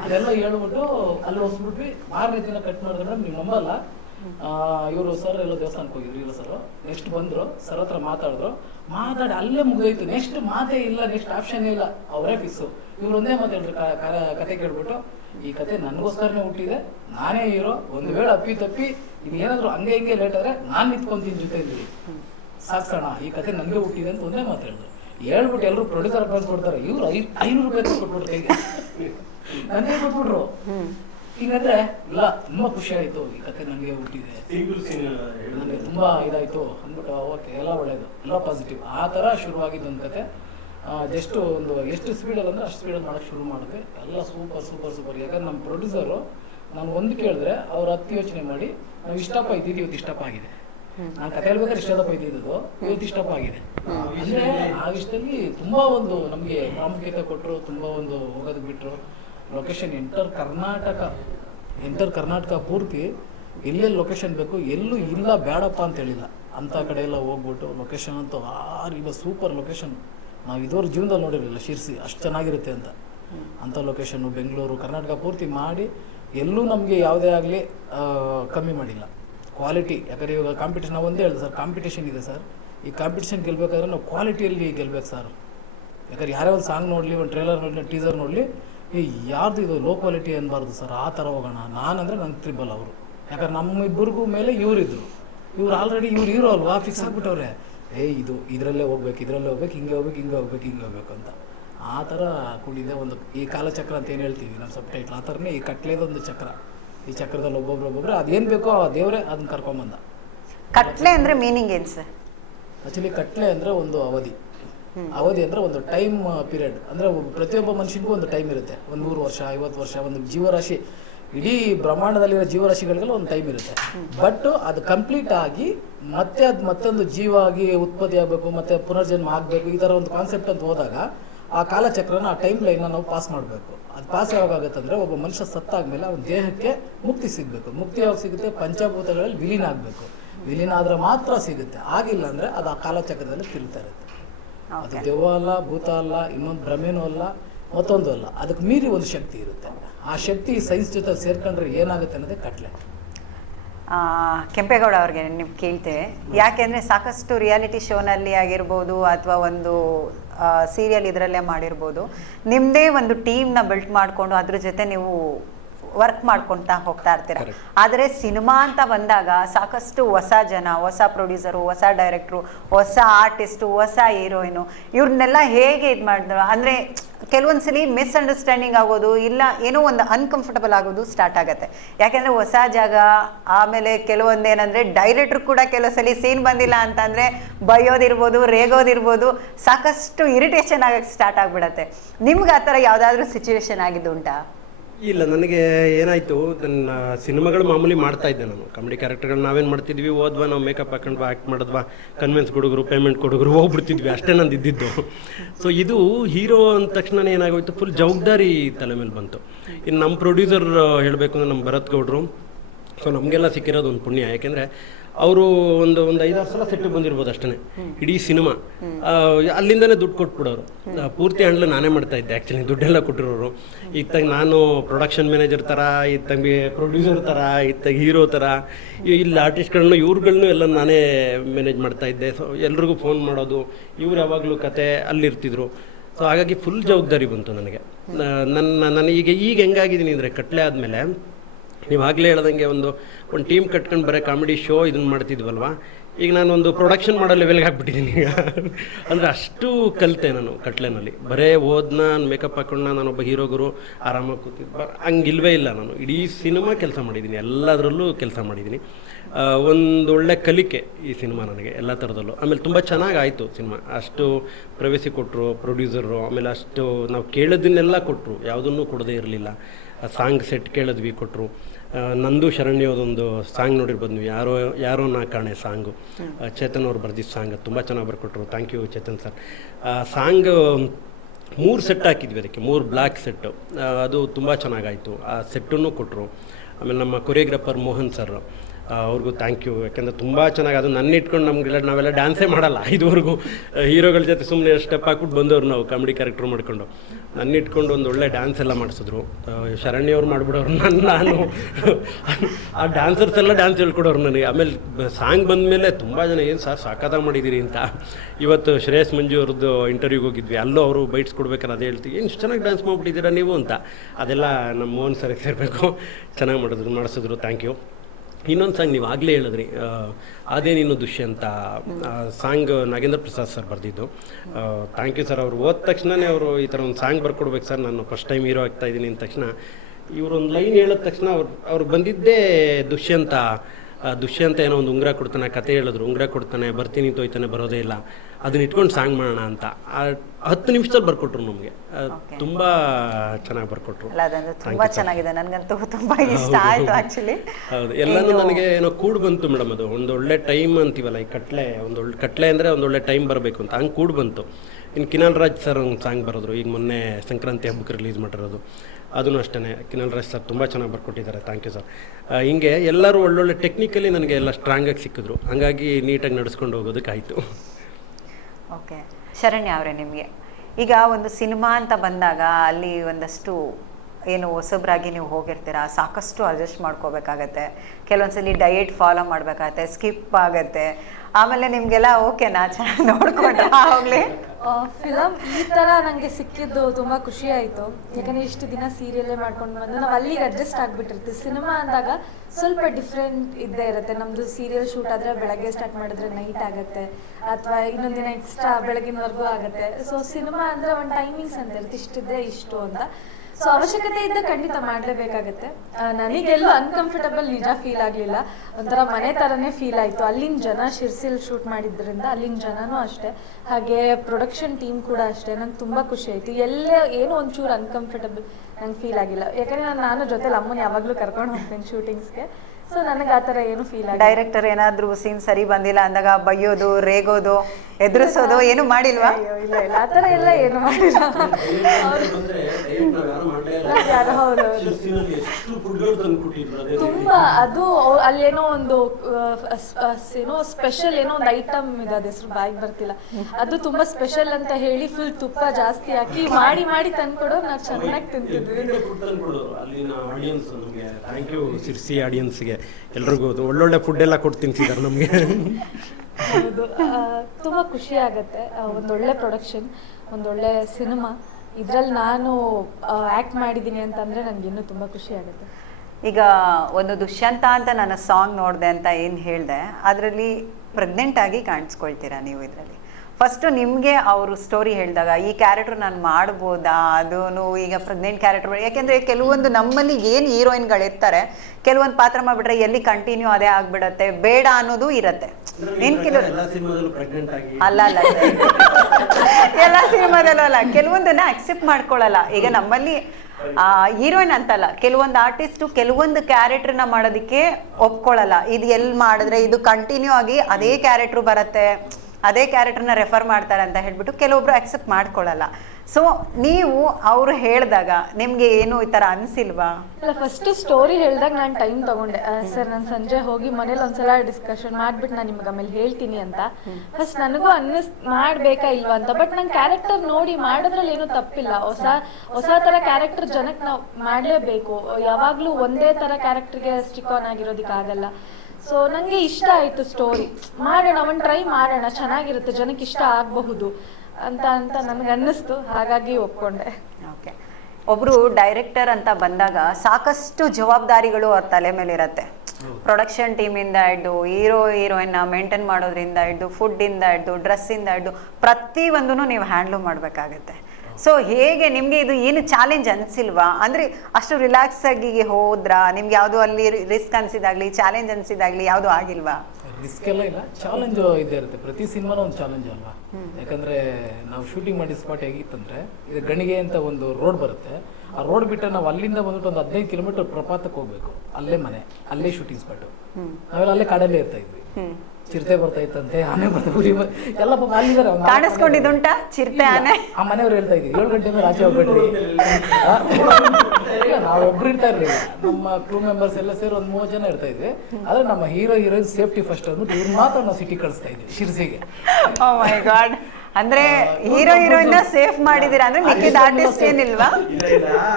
ಅದೆಲ್ಲ ಹೇಳ್ಬಿಟ್ಟು ಅಲ್ಲಿ ಹೋಗ್ಬಿಟ್ವಿ. ಮಾರನೇ ದಿನ ಕಟ್ ಮಾಡಿದ್ರೆ ನೀವು ನಂಬಲ್ಲ, ಇವರು ಸರ್ ಎಲ್ಲ ದೇವಸ್ಥಾನಕ್ಕೆ ಹೋಗಿದ್ರು. ಇವರು ಸರ್ ನೆಕ್ಸ್ಟ್ ಬಂದ್ರು, ಸರ್ ಹತ್ರ ಮಾತಾಡಿ ಅಲ್ಲೇ ಮುಗಿದೋಯ್ತು. ನೆಕ್ಸ್ಟ್ ಮಾತೇ ಇಲ್ಲ, ನೆಕ್ಸ್ಟ್ ಆಪ್ಷನ್ ಇಲ್ಲ, ಅವರೇ ಫಿಕ್ಸು. ಇವ್ರು ಒಂದೇ ಮಾತಾಡ್ರು ಕತೆ ಕೇಳ್ಬಿಟ್ಟು, ಈ ಕತೆ ನನಗೋಸ್ಕರನೇ ಹುಟ್ಟಿದೆ, ನಾನೇ ಹೀರೋ, ಒಂದು ವೇಳೆ ತಪ್ಪಿ ಇನ್ನೇನಾದ್ರು ಹಂಗೆ ಹಿಂಗೆ ಲೇಟ್ ಆದ್ರೆ ನಾನು ನಿಂತ್ಕೊಂತೀನಿ ಜೊತೆಯಲ್ಲಿ, ಸಾಕ್ಸೋಣ, ಈ ಕತೆ ನನಗೆ ಹುಟ್ಟಿದೆ ಅಂತ ಒಂದೇ ಮಾತಾಡಿದ್ರು. ಹೇಳ್ಬಿಟ್ಟು ಎಲ್ಲರೂ ಪ್ರೊಡ್ಯೂಸರ್ ಅಡ್ವಾನ್ಸ್ ಕೊಡ್ತಾರೆ, ಇವ್ರು 500 ರೂಪಾಯಿ ಕೊಟ್ಬಿಟ್ರು ಕೈಗೆ, ನನಗೆ ಕೊಟ್ಬಿಟ್ರು. ಹಿಂಗಂದ್ರೆ ಇಲ್ಲ ತುಂಬಾ ಖುಷಿ ಆಯ್ತು, ಈ ಕತೆ ನನಗೆ ಹುಟ್ಟಿದೆ, ನನಗೆ ತುಂಬಾ ಇದಾಯ್ತು ಅಂದ್ಬಿಟ್ಟು ಓಕೆ ಎಲ್ಲ ಒಳ್ಳೇದು, ಎಲ್ಲ ಪಾಸಿಟಿವ್. ಆ ಥರ ಶುರುವಾಗಿದ್ದು ಒಂದು ಕತೆ. ಜಸ್ಟ್ ಒಂದು ಎಷ್ಟು ಸ್ಪೀಡಲ್ಲಿ ಅಂದರೆ ಅಷ್ಟು ಸ್ಪೀಡಲ್ಲಿ ಮಾಡೋಕ್ಕೆ ಶುರು ಮಾಡಿದ್ವಿ. ಎಲ್ಲ ಸೂಪರ್. ಯಾಕಂದ್ರೆ ನಮ್ಮ ಪ್ರೊಡ್ಯೂಸರು ನಾನು ಒಂದು ಕೇಳಿದ್ರೆ ಅವ್ರು 10 ಯೋಚನೆ ಮಾಡಿ ನಾವು ಇಷ್ಟಪ್ಪ ಇದ್ದಿದ್ದು ಇವತ್ತು ಇಷ್ಟಪ್ಪ ಆಗಿದೆ. ನಾನು ಕತೆ ಹೇಳ್ಬೇಕಾದ್ರೆ ಇಷ್ಟದಪ್ಪ ಇದ್ದಿದ್ದು ಇವತ್ತು ಇಷ್ಟಪ್ಪ ಆಗಿದೆ. ಅಂದರೆ ಆ ವಿಷಯದಲ್ಲಿ ತುಂಬ ಒಂದು ನಮಗೆ ಪ್ರಾಮುಖ್ಯತೆ ಕೊಟ್ಟರು, ತುಂಬ ಒಂದು ಹೋಗೋದಕ್ಕೆ ಬಿಟ್ಟರು. ಲೊಕೇಶನ್ ಎಂಟರ್ ಕರ್ನಾಟಕ ಪೂರ್ತಿ ಎಲ್ಲೆಲ್ಲಿ ಲೊಕೇಶನ್ ಬೇಕು ಎಲ್ಲೂ ಇಲ್ಲ ಬೇಡಪ್ಪ ಅಂತ ಹೇಳಿಲ್ಲ, ಅಂಥ ಕಡೆ ಎಲ್ಲ ಹೋಗ್ಬಿಟ್ಟು ಲೊಕೇಶನ್ ಅಂತೂ ಈಗ ಸೂಪರ್ ಲೊಕೇಶನ್. ನಾವು ಇದುವರೆಗೆ ಜೀವನದಲ್ಲಿ ನೋಡಿರಲಿಲ್ಲ ಶಿರ್ಸಿ ಅಷ್ಟು ಚೆನ್ನಾಗಿರುತ್ತೆ ಅಂತ. ಅಂಥ ಲೊಕೇಶನ್ನು ಬೆಂಗಳೂರು ಕರ್ನಾಟಕ ಪೂರ್ತಿ ಮಾಡಿ ಎಲ್ಲೂ ನಮಗೆ ಯಾವುದೇ ಆಗಲಿ ಕಮ್ಮಿ ಮಾಡಿಲ್ಲ ಕ್ವಾಲಿಟಿ. ಯಾಕಂದರೆ ಇವಾಗ ಕಾಂಪಿಟೇಷನ್ ನಾವು ಒಂದೇ ಹೇಳಿದೆ ಸರ್, ಕಾಂಪಿಟೇಷನ್ ಇದೆ ಸರ್. ಈ ಕಾಂಪಿಟೇಷನ್ ಗೆಲ್ಲಬೇಕಾದ್ರೆ ನಾವು ಕ್ವಾಲಿಟಿಯಲ್ಲಿ ಗೆಲ್ಬೇಕು ಸರ್. ಯಾಕಂದ್ರೆ ಯಾರೇ ಒಂದು ಸಾಂಗ್ ನೋಡಲಿ, ಒಂದು ಟ್ರೇಲರ್ ನೋಡಲಿ, ಟೀಸರ್ ನೋಡಲಿ, ಯಾರ್ದು ಇದು ಲೋ ಕ್ವಾಲಿಟಿ ಅನ್ಬಾರ್ದು ಸರ್, ಆ ಥರ ಹೋಗೋಣ. ನಾನಂದರೆ ನಂಗೆ ತ್ರಿಬಲ್ ಅವರು, ಯಾಕಂದ್ರೆ ನಮ್ಮಿಬ್ಬರಿಗೂ ಮೇಲೆ ಇವರಿದ್ರು, ಇವ್ರು ಆಲ್ರೆಡಿ ಇವ್ರು ಹೀರೋ ಅಲ್ವಾ, ಫಿಕ್ಸ್ ಆಗಿಬಿಟ್ಟವ್ರೆ. ಇದರಲ್ಲೇ ಹೋಗ್ಬೇಕು, ಹಿಂಗೆ ಹೋಗ್ಬೇಕು ಅಂತ. ಆ ಥರ ಕೂಡಿದೆ ಒಂದು ಈ ಕಾಲಚಕ್ರ ಅಂತ ಏನು ಹೇಳ್ತೀವಿ ನಮ್ಮ ಸಬ್ ಟೈಟ್ಲ್, ಆ ಥರನೇ ಈ ಕಟ್ಲೆದೊಂದು ಚಕ್ರ. ಈ ಚಕ್ರದಲ್ಲಿ ಒಬ್ಬೊಬ್ರು ಅದೇನು ಬೇಕೋ ಆ ದೇವರೇ ಅದನ್ನ ಕರ್ಕೊಂಬಂದ. ಕಟ್ಲೆ ಅಂದರೆ ಮೀನಿಂಗ್ ಏನು ಸರ್? ಆ್ಯಕ್ಚುಲಿ ಕಟ್ಲೆ ಅಂದರೆ ಒಂದು ಅವಧಿ ಅಂದರೆ ಒಂದು ಟೈಮ್ ಪೀರಿಯಡ್. ಅಂದರೆ ಪ್ರತಿಯೊಬ್ಬ ಮನುಷ್ಯನಿಗೂ ಒಂದು ಟೈಮ್ ಇರುತ್ತೆ, ಒಂದು 100 ವರ್ಷ 50 ವರ್ಷ. ಒಂದು ಜೀವರಾಶಿ ಇಡೀ ಬ್ರಹ್ಮಾಂಡದಲ್ಲಿರೋ ಜೀವರಾಶಿಗಳಿಗೆಲ್ಲ ಒಂದು ಟೈಮ್ ಇರುತ್ತೆ. ಬಟ್ ಅದು ಕಂಪ್ಲೀಟ್ ಆಗಿ ಮತ್ತೆ ಅದು ಮತ್ತೊಂದು ಜೀವ ಆಗಿ ಉತ್ಪತ್ತಿ ಆಗಬೇಕು, ಮತ್ತೆ ಪುನರ್ಜನ್ಮ ಆಗಬೇಕು, ಈ ಥರ ಒಂದು ಕಾನ್ಸೆಪ್ಟ್ ಅಂತ ಹೋದಾಗ ಆ ಕಾಲಚಕ್ರನ, ಆ ಟೈಮ್ ಲೈನ್ನ ನಾವು ಪಾಸ್ ಮಾಡಬೇಕು. ಅದು ಪಾಸ್ ಯಾವಾಗ ಆಗುತ್ತೆ ಅಂದರೆ, ಒಬ್ಬ ಮನುಷ್ಯ ಸತ್ತಾದ್ಮೇಲೆ ಅವನ ದೇಹಕ್ಕೆ ಮುಕ್ತಿ ಸಿಗಬೇಕು. ಮುಕ್ತಿ ಯಾವಾಗ ಸಿಗುತ್ತೆ? ಪಂಚಭೂತಗಳಲ್ಲಿ ವಿಲೀನ ಆಗಬೇಕು. ವಿಲೀನ ಆದರೆ ಮಾತ್ರ ಸಿಗುತ್ತೆ. ಆಗಿಲ್ಲ ಅಂದರೆ ಅದು ಆ ಕಾಲಚಕ್ರದಲ್ಲಿ ತಿರುಗ್ತಾ ಇರುತ್ತೆ. ಅದು ದೆವ್ವ ಅಲ್ಲ, ಭೂತ ಅಲ್ಲ, ಇನ್ನೊಂದು ಭ್ರಮೆನೂ ಅಲ್ಲ, ಮತ್ತೊಂದು ಅಲ್ಲ. ಅದಕ್ಕೆ ಮೀರಿ ಒಂದು ಶಕ್ತಿ ಇರುತ್ತೆ. ಆ ಶಕ್ತಿ ಸೈನ್ಸ್ ಜೊತೆ ಸೇರ್ಕೊಂಡ್ರೆ ಏನಾಗುತ್ತೆ ಅನ್ನೋದೇ ಕಟ್ಲೆ. ಕೆಂಪೇಗೌಡ ಅವ್ರಿಗೆ ನೀವು ಕೇಳ್ತೇವೆ. ಯಾಕೆಂದರೆ ಸಾಕಷ್ಟು ರಿಯಾಲಿಟಿ ಶೋನಲ್ಲಿ ಆಗಿರ್ಬೋದು ಅಥವಾ ಒಂದು ಸೀರಿಯಲ್ ಇದರಲ್ಲೇ ಮಾಡಿರ್ಬೋದು, ನಿಮ್ಮದೇ ಒಂದು ಟೀಮ್ನ ಬಿಲ್ಟ್ ಮಾಡಿಕೊಂಡು ಅದ್ರ ಜೊತೆ ನೀವು ವರ್ಕ್ ಮಾಡ್ಕೊತಾ ಹೋಗ್ತಾ ಇರ್ತೀರ. ಆದರೆ ಸಿನಿಮಾ ಅಂತ ಬಂದಾಗ ಸಾಕಷ್ಟು ಹೊಸ ಜನ, ಹೊಸ ಪ್ರೊಡ್ಯೂಸರು, ಹೊಸ ಡೈರೆಕ್ಟ್ರು, ಹೊಸ ಆರ್ಟಿಸ್ಟು, ಹೊಸ ಹೀರೋಯಿನು, ಇವ್ರನ್ನೆಲ್ಲ ಹೇಗೆ ಇದು ಮಾಡಿದ್ರು ಅಂದರೆ ಕೆಲವೊಂದ್ಸಲಿ ಮಿಸ್ಅಂಡರ್ಸ್ಟ್ಯಾಂಡಿಂಗ್ ಆಗೋದು, ಇಲ್ಲ ಏನೋ ಒಂದು ಅನ್ಕಂಫರ್ಟಬಲ್ ಆಗೋದು ಸ್ಟಾರ್ಟ್ ಆಗುತ್ತೆ. ಯಾಕೆಂದರೆ ಹೊಸ ಜಾಗ, ಆಮೇಲೆ ಕೆಲವೊಂದೇನೆಂದರೆ ಡೈರೆಕ್ಟ್ರು ಕೂಡ ಕೆಲವು ಸಲ ಸೀನ್ ಬಂದಿಲ್ಲ ಅಂತಂದರೆ ಬೈಯೋದಿರ್ಬೋದು, ರೇಗೋದಿರ್ಬೋದು, ಸಾಕಷ್ಟು ಇರಿಟೇಷನ್ ಆಗಕ್ಕೆ ಸ್ಟಾರ್ಟ್ ಆಗಿಬಿಡತ್ತೆ. ನಿಮ್ಗೆ ಆ ಥರ ಯಾವುದಾದ್ರೂ ಸಿಚುವೇಶನ್ ಆಗಿದ್ದು ಉಂಟಾ? ಇಲ್ಲ, ನನಗೆ ಏನಾಯಿತು, ನನ್ನ ಸಿನಿಮಾಗಳು ಮಾಮೂಲಿ ಮಾಡ್ತಾ ಇದ್ದೆ ನಾನು. ಕಾಮಿಡಿ ಕ್ಯಾರೆಕ್ಟರ್ಗಳು ನಾವೇನು ಮಾಡ್ತಿದ್ವಿ, ಹೋದ್ವಾ ನಾವು ಮೇಕಪ್ ಹಾಕೊಂಡ್ವಾ, ಆ್ಯಕ್ಟ್ ಮಾಡಿದ್ವಾ, ಕನ್ವೆನ್ಸ್ ಕೊಡುಗರು, ಪೇಮೆಂಟ್ ಕೊಡುಗರು, ಹೋಗ್ಬಿಡ್ತಿದ್ವಿ. ಅಷ್ಟೇ ನಂದು ಇದ್ದಿದ್ದು. ಸೊ ಇದು ಹೀರೋ ಅಂದ ತಕ್ಷಣ ಏನಾಗೋಯ್ತು, ಫುಲ್ ಜವಾಬ್ದಾರಿ ತಲೆ ಮೇಲೆ ಬಂತು. ಇನ್ನು ನಮ್ಮ ಪ್ರೊಡ್ಯೂಸರ್ ಹೇಳಬೇಕು ಅಂದರೆ ನಮ್ಮ ಭರತ್ ಗೌಡ್ರು. ಸೊ ನಮಗೆಲ್ಲ ಸಿಕ್ಕಿರೋದು ಒಂದು ಪುಣ್ಯ. ಯಾಕೆಂದರೆ ಅವರು ಒಂದು 5-6 ಸಲ ಸೆಟ್ಟಿಗೆ ಬಂದಿರ್ಬೋದು ಅಷ್ಟೇ ಇಡೀ ಸಿನಿಮಾ. ಅಲ್ಲಿಂದನೇ ದುಡ್ಡು ಕೊಟ್ಬಿಡೋರು. ಪೂರ್ತಿ ಹ್ಯಾಂಡ್ಲು ನಾನೇ ಮಾಡ್ತಾ ಇದ್ದೆ ಆ್ಯಕ್ಚುಲಿ, ದುಡ್ಡೆಲ್ಲ ಕೊಟ್ಟಿರೋರು. ಇತ್ತಾಗ ನಾನು ಪ್ರೊಡಕ್ಷನ್ ಮ್ಯಾನೇಜರ್ ಥರ, ಇತ್ತಾಗ ಪ್ರೊಡ್ಯೂಸರ್ ಥರ, ಇತ್ತಾಗ ಹೀರೋ ಥರ, ಇಲ್ಲಿ ಆರ್ಟಿಸ್ಟ್ಗಳನ್ನೂ ಇವ್ರುಗಳನ್ನೂ ಎಲ್ಲ ನಾನೇ ಮ್ಯಾನೇಜ್ ಮಾಡ್ತಾ ಇದ್ದೆ. ಸೊ ಎಲ್ರಿಗೂ ಫೋನ್ ಮಾಡೋದು, ಇವ್ರು ಯಾವಾಗಲೂ ಕತೆ ಅಲ್ಲಿರ್ತಿದ್ರು. ಸೊ ಹಾಗಾಗಿ ಫುಲ್ ಜವಾಬ್ದಾರಿ ಬಂತು ನನಗೆ. ನಾನು ಈಗ ಹೆಂಗಾಗಿದ್ದೀನಿ ಅಂದರೆ, ಕಟ್ಲೆ ಆದಮೇಲೆ ನೀವು ಆಗಲೇ ಹೇಳ್ದಂಗೆ ಒಂದು ಟೀಮ್ ಕಟ್ಕೊಂಡು ಬರೀ ಕಾಮಿಡಿ ಶೋ ಇದನ್ನು ಮಾಡ್ತಿದ್ವಲ್ವ, ಈಗ ನಾನೊಂದು ಪ್ರೊಡಕ್ಷನ್ ಮಾಡೋ ಲೆವೆಲ್ಗೆ ಹಾಕ್ಬಿಟ್ಟಿದ್ದೀನಿ ಈಗ. ಅಂದರೆ ಅಷ್ಟು ಕಲಿತೆ ನಾನು ಕಟ್ಲೆನಲ್ಲಿ. ಬರೇ ಓದ್ನ ಮೇಕಪ್ ಹಾಕೊಂಡು ನಾನೊಬ್ಬ ಹೀರೋಗರು ಆರಾಮಾಗಿ ಕೂತಿದ್ದು ಹಂಗಿಲ್ವೇ ಇಲ್ಲ. ನಾನು ಇಡೀ ಸಿನಿಮಾ ಕೆಲಸ ಮಾಡಿದ್ದೀನಿ, ಎಲ್ಲದರಲ್ಲೂ ಕೆಲಸ ಮಾಡಿದ್ದೀನಿ. ಒಂದೊಳ್ಳೆ ಕಲಿಕೆ ಈ ಸಿನಿಮಾ ನನಗೆ ಎಲ್ಲ ಥರದಲ್ಲೂ. ಆಮೇಲೆ ತುಂಬ ಚೆನ್ನಾಗಾಯಿತು ಸಿನಿಮಾ. ಅಷ್ಟು ಪ್ರವೇಶಿ ಕೊಟ್ಟರು ಪ್ರೊಡ್ಯೂಸರು, ಆಮೇಲೆ ಅಷ್ಟು ನಾವು ಕೇಳೋದನ್ನೆಲ್ಲ ಕೊಟ್ಟರು, ಯಾವುದನ್ನೂ ಕೊಡದೇ ಇರಲಿಲ್ಲ. ಸಾಂಗ್ ಸೆಟ್ ಕೇಳಿದ್ವಿ, ಕೊಟ್ಟರು. ನಂದು ಶರಣ್ಯದೊಂದು ಸಾಂಗ್ ನೋಡಿರ್ಬೋದು ನೀವು, ಯಾರೋ ನಾ ಕಾಣೆ ಸಾಂಗು, ಚೇತನ್ ಅವ್ರು ಬರ್ದಿದ್ದ ಸಾಂಗ್, ತುಂಬ ಚೆನ್ನಾಗಿ ಬರ್ಕೊಟ್ರು. Thank you Chetan sir. Song 3 set ಹಾಕಿದ್ವಿ, ಅದಕ್ಕೆ 3 ಬ್ಲ್ಯಾಕ್ ಸೆಟ್ಟು. ಅದು ತುಂಬ ಚೆನ್ನಾಗಾಯಿತು. ಆ ಸೆಟ್ಟನ್ನು ಕೊಟ್ಟರು. ಆಮೇಲೆ ನಮ್ಮ ಕೊರಿಯೋಗ್ರಾಫರ್ ಮೋಹನ್ ಸರ್, ಅವ್ರಿಗೂ ಥ್ಯಾಂಕ್ ಯು. ಯಾಕೆಂದರೆ ತುಂಬ ಚೆನ್ನಾಗಿ, ಅದು ನನ್ನ ಇಟ್ಕೊಂಡು ನಾವೆಲ್ಲ ಡ್ಯಾನ್ಸೇ ಮಾಡಲ್ಲ ಇದುವರೆಗೂ. ಹೀರೋಗಳ ಜೊತೆ ಸುಮ್ಮನೆ ಸ್ಟೆಪ್ ಹಾಕ್ಬಿಟ್ಟು ಬಂದವ್ರು ನಾವು, ಕಾಮಿಡಿ ಕ್ಯಾರೆಕ್ಟರ್ ಮಾಡ್ಕೊಂಡು. ನನ್ನ ಇಟ್ಕೊಂಡು ಒಂದು ಒಳ್ಳೆ ಡ್ಯಾನ್ಸ್ ಎಲ್ಲ ಮಾಡಿಸಿದ್ರು. ಶರಣ್ಯವ್ರು ಮಾಡಿಬಿಡೋರು, ನಾನು ಆ ಡ್ಯಾನ್ಸರ್ಸ್ ಎಲ್ಲ ಡ್ಯಾನ್ಸ್ ಹೇಳ್ಕೊಡೋರು ನನಗೆ. ಆಮೇಲೆ ಸಾಂಗ್ ಬಂದಮೇಲೆ ತುಂಬ ಜನ ಏನು ಸರ್ ಸಾಕಾದಾಗ ಮಾಡಿದ್ದೀರಿ ಅಂತ. ಇವತ್ತು ಶ್ರೇಯಸ್ ಮಂಜು ಅವ್ರದ್ದು ಇಂಟರ್ವ್ಯೂಗೆ ಹೋಗಿದ್ವಿ, ಅಲ್ಲೂ ಅವರು ಬೈಟ್ಸ್ ಕೊಡ್ಬೇಕಾದ್ರೆ ಅದೇ ಹೇಳ್ತೀವಿ, ಏನು ಇಷ್ಟು ಚೆನ್ನಾಗಿ ಡ್ಯಾನ್ಸ್ ಮಾಡಿಬಿಟ್ಟಿದ್ದೀರಾ ನೀವು ಅಂತ. ಅದೆಲ್ಲ ನಮ್ಮ ಮೋಹನ್ ಸರ್ಗೆ ಸೇರಬೇಕು. ಚೆನ್ನಾಗಿ ಮಾಡಿಸಿದ್ರು. Thank you. ಇನ್ನೊಂದು ಸಾಂಗ್ ನೀವು ಆಗಲೇ ಹೇಳಿದ್ರಿ, ಅದೇನಿನ್ನು ದುಷ್ಯಂತ ಸಾಂಗ್ ನಾಗೇಂದ್ರ ಪ್ರಸಾದ್ ಸರ್ ಬರೆದಿದ್ದು. Thank you sir. ಅವರು ಹೋದ ತಕ್ಷಣವೇ ಅವರು ಈ ಥರ ಒಂದು ಸಾಂಗ್ ಬರ್ಕೊಡ್ಬೇಕು ಸರ್, ನಾನು ಫಸ್ಟ್ ಟೈಮ್ ಹೀರೋ ಆಗ್ತಾಯಿದ್ದೀನಿ ಅಂದ ತಕ್ಷಣ, ಇವರೊಂದು ಲೈನ್ ಹೇಳಿದ ತಕ್ಷಣ ಅವ್ರು ಬಂದಿದ್ದೇ ದುಷ್ಯಂತ ಏನೋ ಒಂದು ಉಂಗುರ ಕೊಡ್ತಾನೆ, ಕತೆ ಹೇಳಿದ್ರು, ಉಂಗುರ ಕೊಡ್ತಾನೆ, ಬರ್ತೀನಿ ತೊಯ್ತಾನೆ, ಬರೋದೇ ಇಲ್ಲ, ಅದನ್ನ ಇಟ್ಕೊಂಡು ಸಾಂಗ್ ಮಾಡೋಣ ಅಂತ 10 ನಿಮಿಷದಲ್ಲಿ ಬರ್ಕೊಟ್ರು ನಮಗೆ. ತುಂಬ ಚೆನ್ನಾಗಿ ಬರ್ಕೊಟ್ರು. ತುಂಬಾ ಚೆನ್ನಾಗಿದೆ, ನನಗಂತೂ ತುಂಬಾ ಇಷ್ಟ ಆಯ್ತು ಆಕ್ಚುಲಿ. ಹೌದು, ಎಲ್ಲನೂ ನನಗೆ ಏನೋ ಕೂಡ್ ಬಂತು ಮೇಡಮ್. ಅದು ಒಂದೊಳ್ಳೆ ಟೈಮ್ ಅಂತೀವಲ್ಲ, ಈ ಕಟ್ಲೆ ಅಂದರೆ ಒಂದೊಳ್ಳೆ ಟೈಮ್ ಬರಬೇಕು ಅಂತ, ಹಂಗೆ ಕೂಡ್ ಬಂತು. ಇನ್ನು ಕಿನಾಲ್ ರಾಜ್ ಸರ್ ಒಂದು ಸಾಂಗ್ ಬರೋದ್ರು, ಈಗ ಮೊನ್ನೆ ಸಂಕ್ರಾಂತಿ ಹಬ್ಬಕ್ಕೆ ರಿಲೀಸ್ ಮಾಡಿರೋದು, ಅದೂ ಅಷ್ಟೇ. ಕಿನಾಲ್ ರಾಜ್ ಸರ್ ತುಂಬ ಚೆನ್ನಾಗಿ ಬರ್ಕೊಟ್ಟಿದ್ದಾರೆ. Thank you sir. ಹಿಂಗೆ ಎಲ್ಲರೂ ಒಳ್ಳೊಳ್ಳೆ ಟೆಕ್ನಿಕಲಿ ನನಗೆ ಎಲ್ಲ ಸ್ಟ್ರಾಂಗಾಗಿ ಸಿಕ್ಕಿದ್ರು, ಹಾಗಾಗಿ ನೀಟಾಗಿ ನಡೆಸ್ಕೊಂಡು ಹೋಗೋದಕ್ಕಾಯಿತು. ಓಕೆ, ಶರಣ್ಯ ಅವರೇ, ನಿಮಗೆ ಈಗ ಒಂದು ಸಿನಿಮಾ ಅಂತ ಬಂದಾಗ ಅಲ್ಲಿ ಒಂದಷ್ಟು ಏನು ಹೊಸಬ್ರಾಗಿ ನೀವು ಹೋಗಿರ್ತೀರಾ, ಸಾಕಷ್ಟು ಅಡ್ಜಸ್ಟ್ ಮಾಡ್ಕೋಬೇಕಾಗತ್ತೆ, ಕೆಲವೊಂದ್ಸಲಿ ಡಯಟ್ ಫಾಲೋ ಮಾಡಬೇಕಾಗತ್ತೆ, ಸ್ಕಿಪ್ ಆಗುತ್ತೆ, ಆಮೇಲೆ ನಿಮಗೆಲ್ಲ ಓಕೆನಾ, ಚೆನ್ನಾಗಿ ನೋಡ್ಕೊಂಡ್ರೆ ಆವಾಗಲೇ ಫಿಲಮ್ ಈ ಥರ ನನಗೆ ಸಿಕ್ಕಿದ್ದು ತುಂಬ ಖುಷಿ ಆಯಿತು. ಯಾಕಂದರೆ ಇಷ್ಟು ದಿನ ಸೀರಿಯಲ್ಲೇ ಮಾಡ್ಕೊಂಡು ಬಂದು ನಾವು ಅಲ್ಲಿಗೆ ಅಡ್ಜಸ್ಟ್ ಆಗಿಬಿಟ್ಟಿರ್ತೀವಿ. ಸಿನಿಮಾ ಅಂದಾಗ ಸ್ವಲ್ಪ ಡಿಫ್ರೆಂಟ್ ಇದ್ದೇ ಇರುತ್ತೆ. ನಮ್ಮದು ಸೀರಿಯಲ್ ಶೂಟ್ ಆದರೆ ಬೆಳಗ್ಗೆ ಸ್ಟಾರ್ಟ್ ಮಾಡಿದ್ರೆ ನೈಟ್ ಆಗುತ್ತೆ, ಅಥವಾ ಇನ್ನೊಂದು ದಿನ ಎಕ್ಸ್ಟ್ರಾ ಬೆಳಗಿನವರೆಗೂ ಆಗುತ್ತೆ. ಸೊ ಸಿನಿಮಾ ಅಂದರೆ ಒಂದು ಟೈಮಿಂಗ್ಸ್ ಅಂತ ಇರುತ್ತೆ, ಇಷ್ಟಿದ್ರೆ ಇಷ್ಟು ಅಂತ. ಸೊ ಅವಶ್ಯಕತೆ ಇದ್ದ ಖಂಡಿತ ಮಾಡಲೇಬೇಕಾಗತ್ತೆ. ನನಗೆಲ್ಲೂ ಅನ್ಕಂಫರ್ಟಬಲ್ ನಿಜ ಫೀಲ್ ಆಗಲಿಲ್ಲ, ಒಂಥರ ಮನೆ ಥರನೇ ಫೀಲ್ ಆಯಿತು. ಅಲ್ಲಿನ ಜನ ಶಿರ್ಸಿಲ್ ಶೂಟ್ ಮಾಡಿದ್ರಿಂದ ಅಲ್ಲಿನ ಜನನೂ ಅಷ್ಟೇ, ಹಾಗೆ ಪ್ರೊಡಕ್ಷನ್ ಟೀಮ್ ಕೂಡ ಅಷ್ಟೇ. ನಂಗೆ ತುಂಬ ಖುಷಿ ಆಯಿತು. ಏನೋ ಒಂಚೂರು ಅನ್ಕಂಫರ್ಟಬಲ್ ನಂಗೆ ಫೀಲ್ ಆಗಿಲ್ಲ, ಯಾಕಂದರೆ ನಾನು ಜೊತೆಲಿ ಅಮ್ಮನ ಯಾವಾಗಲೂ ಕರ್ಕೊಂಡು ಹೋಗ್ತೀನಿ ಶೂಟಿಂಗ್ಸ್ಗೆ. ಸೊ ನನಗೆ ಆ ಥರ ಏನು ಫೀಲ್ ಆಗಿ. ಡೈರೆಕ್ಟರ್ ಏನಾದರೂ ಸೀನ್ ಸರಿ ಬಂದಿಲ್ಲ ಅಂದಾಗ ಬೈಯೋದು, ರೇಗೋದು, ಎದುರಿಸೋದು ಏನು ಮಾಡಿಲ್ವಾ? ಇಲ್ಲ ಇಲ್ಲ, ಆ ಥರ ಎಲ್ಲ ಏನು ಮಾಡಿಲ್ಲ. ತುಂಬಾ ಅದು ಅಲ್ಲೇನೋ ಒಂದು ಏನೋ ಸ್ಪೆಷಲ್ ಏನೋ ಒಂದು ಐಟಮ್ ಇದೆ, ಅದ ಹೆಸರು ಬಾಯಿಗೆ ಬರ್ತಿಲ್ಲ. ಅದು ತುಂಬಾ ಸ್ಪೆಷಲ್ ಅಂತ ಹೇಳಿ ಫುಲ್ ತುಪ್ಪ ಜಾಸ್ತಿ ಹಾಕಿ ಮಾಡಿ ಮಾಡಿ ತಂದ್ಕೊಡೋ ನಾವು ಚೆನ್ನಾಗಿ ತಿಂತಿದ್ವಿ. ಅಲ್ಲಿನ ಆಡಿಯನ್ಸ್ ನಮಗೆ ಥ್ಯಾಂಕ್ ಯು. ಸಿರ್ಸಿ ಆಡಿಯನ್ಸ್ಗೆ ಎಲ್ರಿಗೂ ಒಳ್ಳೊಳ್ಳೆ ಫುಡ್ ಎಲ್ಲ ಕೊಟ್ಟು ತಿನ್ಸಿದ್ದಾರೆ ನಮಗೆ. ಹೌದು, ತುಂಬ ಖುಷಿ ಆಗುತ್ತೆ. ಒಂದೊಳ್ಳೆ ಪ್ರೊಡಕ್ಷನ್, ಒಂದೊಳ್ಳೆ ಸಿನಿಮಾ, ಇದರಲ್ಲಿ ನಾನು ಆ್ಯಕ್ಟ್ ಮಾಡಿದ್ದೀನಿ ಅಂತಂದರೆ ನನಗಿನ್ನೂ ತುಂಬ ಖುಷಿ ಆಗುತ್ತೆ. ಈಗ ಒಂದು ದುಷ್ಯಂತ ಅಂತ ನನ್ನ ಸಾಂಗ್ ನೋಡಿದೆ ಅಂತ ಏನು ಹೇಳಿದೆ, ಅದರಲ್ಲಿ ಪ್ರೆಗ್ನೆಂಟ್ ಆಗಿ ಕಾಣಿಸ್ಕೊಳ್ತೀರಾ ನೀವು ಇದರಲ್ಲಿ. ಫಸ್ಟು ನಿಮಗೆ ಅವರು ಸ್ಟೋರಿ ಹೇಳಿದಾಗ ಈ ಕ್ಯಾರೆಕ್ಟರ್ ನಾನು ಮಾಡ್ಬೋದಾ, ಅದೂ ಈಗ ಪ್ರೆಗ್ನೆಂಟ್ ಕ್ಯಾರೆಕ್ಟರ್, ಯಾಕೆಂದರೆ ಕೆಲವೊಂದು ನಮ್ಮಲ್ಲಿ ಏನು ಹೀರೋಯಿನ್ಗಳು ಇರ್ತಾರೆ, ಕೆಲವೊಂದು ಪಾತ್ರ ಮಾಡಿಬಿಟ್ರೆ ಎಲ್ಲಿ ಕಂಟಿನ್ಯೂ ಅದೇ ಆಗ್ಬಿಡತ್ತೆ, ಬೇಡ ಅನ್ನೋದು ಇರುತ್ತೆ. ಅಲ್ಲ ಅಲ್ಲ ಎಲ್ಲ ಸಿನಿಮಾದಲ್ಲೂ ಅಲ್ಲ, ಕೆಲವೊಂದನ್ನ ಅಕ್ಸೆಪ್ಟ್ ಮಾಡ್ಕೊಳ್ಳಲ್ಲ. ಈಗ ನಮ್ಮಲ್ಲಿ ಹೀರೋಯಿನ್ ಅಂತಲ್ಲ, ಕೆಲವೊಂದು ಆರ್ಟಿಸ್ಟು ಕೆಲವೊಂದು ಕ್ಯಾರೆಕ್ಟರ್ನ ಮಾಡೋದಕ್ಕೆ ಒಪ್ಕೊಳ್ಳಲ್ಲ. ಇದು ಎಲ್ಲಿ ಮಾಡಿದ್ರೆ ಇದು ಕಂಟಿನ್ಯೂ ಆಗಿ ಅದೇ ಕ್ಯಾರೆಕ್ಟ್ರು ಬರುತ್ತೆ, ಅದೇ ಕ್ಯಾರೆಕ್ಟರ್ನ ರೆಫರ್ ಮಾಡ್ತಾರೆ ಅಂತ ಹೇಳ್ಬಿಟ್ಟು ಕೆಲವೊಬ್ರು ಅಕ್ಸೆಪ್ಟ್ ಮಾಡ್ಕೊಳ್ಳಲ್ಲ. ಸೊ ನೀವು ಅವರು ಹೇಳಿದಾಗ ನಿಮಗೆ ಏನು ಈ ಥರ ಅನಿಸಿಲ್ವಾ? ಇಲ್ಲ, ಫಸ್ಟ್ ಸ್ಟೋರಿ ಹೇಳಿದಾಗ ನಾನು ಟೈಮ್ ತಗೊಂಡೆ. ಸರ್ ನಾನು ಸಂಜೆ ಹೋಗಿ ಮನೇಲಿ ಒಂದ್ಸಲ ಡಿಸ್ಕಷನ್ ಮಾಡಿಬಿಟ್ಟು ನಾನು ನಿಮ್ಗೆ ಆಮೇಲೆ ಹೇಳ್ತೀನಿ ಅಂತ. ಫಸ್ಟ್ ನನಗೂ ಮಾಡಬೇಕಾ ಇಲ್ವಾ ಅಂತ. ಬಟ್ ನಂಗೆ ಕ್ಯಾರೆಕ್ಟರ್ ನೋಡಿ ಮಾಡೋದ್ರಲ್ಲಿ ಏನೂ ತಪ್ಪಿಲ್ಲ. ಹೊಸ ಥರ ಕ್ಯಾರೆಕ್ಟರ್ ಜನಕ್ಕೆ ನಾವು ಮಾಡಲೇಬೇಕು. ಯಾವಾಗಲೂ ಒಂದೇ ಥರ ಕ್ಯಾರೆಕ್ಟರ್ಗೆ ಸ್ಟಿಕ್ ಆನ್ ಆಗಿರೋದಕ್ಕಾಗಲ್ಲ. ಸೊ ನನಗೆ ಇಷ್ಟ ಆಯಿತು ಸ್ಟೋರಿ, ಮಾಡೋಣ, ಒಂದು ಟ್ರೈ ಮಾಡೋಣ, ಚೆನ್ನಾಗಿರುತ್ತೆ, ಜನಕ್ಕೆ ಇಷ್ಟ ಆಗಬಹುದು ಅಂತ ನನಗೆ ಅನ್ನಿಸ್ತು. ಹಾಗಾಗಿ ಒಪ್ಕೊಂಡೆ. ಓಕೆ, ಒಬ್ಬರು ಡೈರೆಕ್ಟರ್ ಅಂತ ಬಂದಾಗ ಸಾಕಷ್ಟು ಜವಾಬ್ದಾರಿಗಳು ಅವ್ರ ತಲೆ ಮೇಲೆ ಇರುತ್ತೆ. ಪ್ರೊಡಕ್ಷನ್ ಟೀಮಿಂದ ಹಿಡ್ದು ಹೀರೋಯಿನ್ನ ಮೇಂಟೈನ್ ಮಾಡೋದ್ರಿಂದ ಹಿಡ್ದು ಫುಡ್ಡಿಂದ ಹಿಡ್ದು ಡ್ರೆಸ್ಸಿಂದ ಹಿಡ್ದು ಪ್ರತಿಯೊಂದೂ ನೀವು ಹ್ಯಾಂಡ್ಲ್ ಮಾಡಬೇಕಾಗತ್ತೆ. ಸೊ ಹೇಗೆ ನಿಮಗೆ ಇದು ಏನು ಚಾಲೆಂಜ್ ಅನಿಸಿಲ್ವಾ? ಅಂದರೆ ಅಷ್ಟು ರಿಲ್ಯಾಕ್ಸ್ ಆಗಿ ಹೋದ್ರಾ? ನಿಮ್ಗೆ ಯಾವುದು ಅಲ್ಲಿ ರಿಸ್ಕ್ ಅನಿಸಿದಾಗಲಿ ಚಾಲೆಂಜ್ ಅನಿಸಿದಾಗಲಿ ಯಾವುದು ಆಗಿಲ್ವಾ? ರಿಸ್ಕ್ ಎಲ್ಲ ಇಲ್ಲ, ಚಾಲೆಂಜ್ ಇದ್ದೇ ಇರುತ್ತೆ. ಪ್ರತಿ ಸಿನಿಮಾನೂ ಒಂದು ಚಾಲೆಂಜ್ ಅಲ್ವಾ? ಯಾಕಂದರೆ ನಾವು ಶೂಟಿಂಗ್ ಮಾಡಿದ ಸ್ಪಾಟ್ ಹೇಗಿತ್ತಂದರೆ, ಇದು ಗಣಿಗೆ ಅಂತ ಒಂದು ರೋಡ್ ಬರುತ್ತೆ. ಆ ರೋಡ್ ಬಿಟ್ಟರೆ ನಾವು ಅಲ್ಲಿಂದ ಬಂದ್ಬಿಟ್ಟು ಒಂದು 15 ಕಿಲೋಮೀಟರ್ ಪ್ರಪಾತಕ್ಕೆ ಹೋಗ್ಬೇಕು. ಅಲ್ಲೇ ಮನೆ, ಅಲ್ಲೇ ಶೂಟಿಂಗ್ ಸ್ಪಾಟು. ನಾವೆಲ್ಲ ಅಲ್ಲೇ ಕಾಡಲ್ಲೇ ಇರ್ತಾ ಇದ್ವಿ. ಚಿರತೆ ಬರ್ತಾ ಇತ್ತಂತೆ, ಆನೆ ಬರ್ತಾ ಎಲ್ಲ ಪಾಪ ಅಲ್ಲಿದ್ದಾರೆ. ಕಾಣಿಸ್ಕೊಂಡಿದ್ದುಂಟ ಚಿರತೆ, ಆನೆ? ಆ ಮನೆಯವ್ರು ಹೇಳ್ತಾ ಇದ್ವಿ 7 ಗಂಟೆ ಮೇಲೆ ಆಚೆ ಹೋಗ್ಬೇಡ್ರಿ. ನಾವು ಒಬ್ರು ಇರ್ತಾ ಇರ್ಲಿಲ್ಲ, ನಮ್ಮ ಕ್ರೂ ಮೆಂಬರ್ಸ್ ಎಲ್ಲ ಸೇರಿ ಒಂದು 30 ಜನ ಇರ್ತಾ ಇದ್ವಿ. ಆದ್ರೆ ನಮ್ಮ ಹೀರೋಯಿನ್ ಸೇಫ್ಟಿ ಫಸ್ಟ್ ಅಂದ್ಬಿಟ್ಟು ಇವ್ರು ಮಾತ್ರ ನಾವು ಸಿಟಿ ಕಳಿಸ್ತಾ ಇದ್ವಿ, ಶಿರ್ಸಿಗೆ. ಓ ಮೈ ಗಾಡ್, ಅಂದ್ರೆ ಹೀರೋಯಿನ್ ಸೇಫ್ ಮಾಡಿದೀರಾ ಅಂದ್ರೆ ಮಿಕ್ಕಿದ ಆರ್ಟಿಸ್ಟ್ ಏನಿಲ್ವಾ?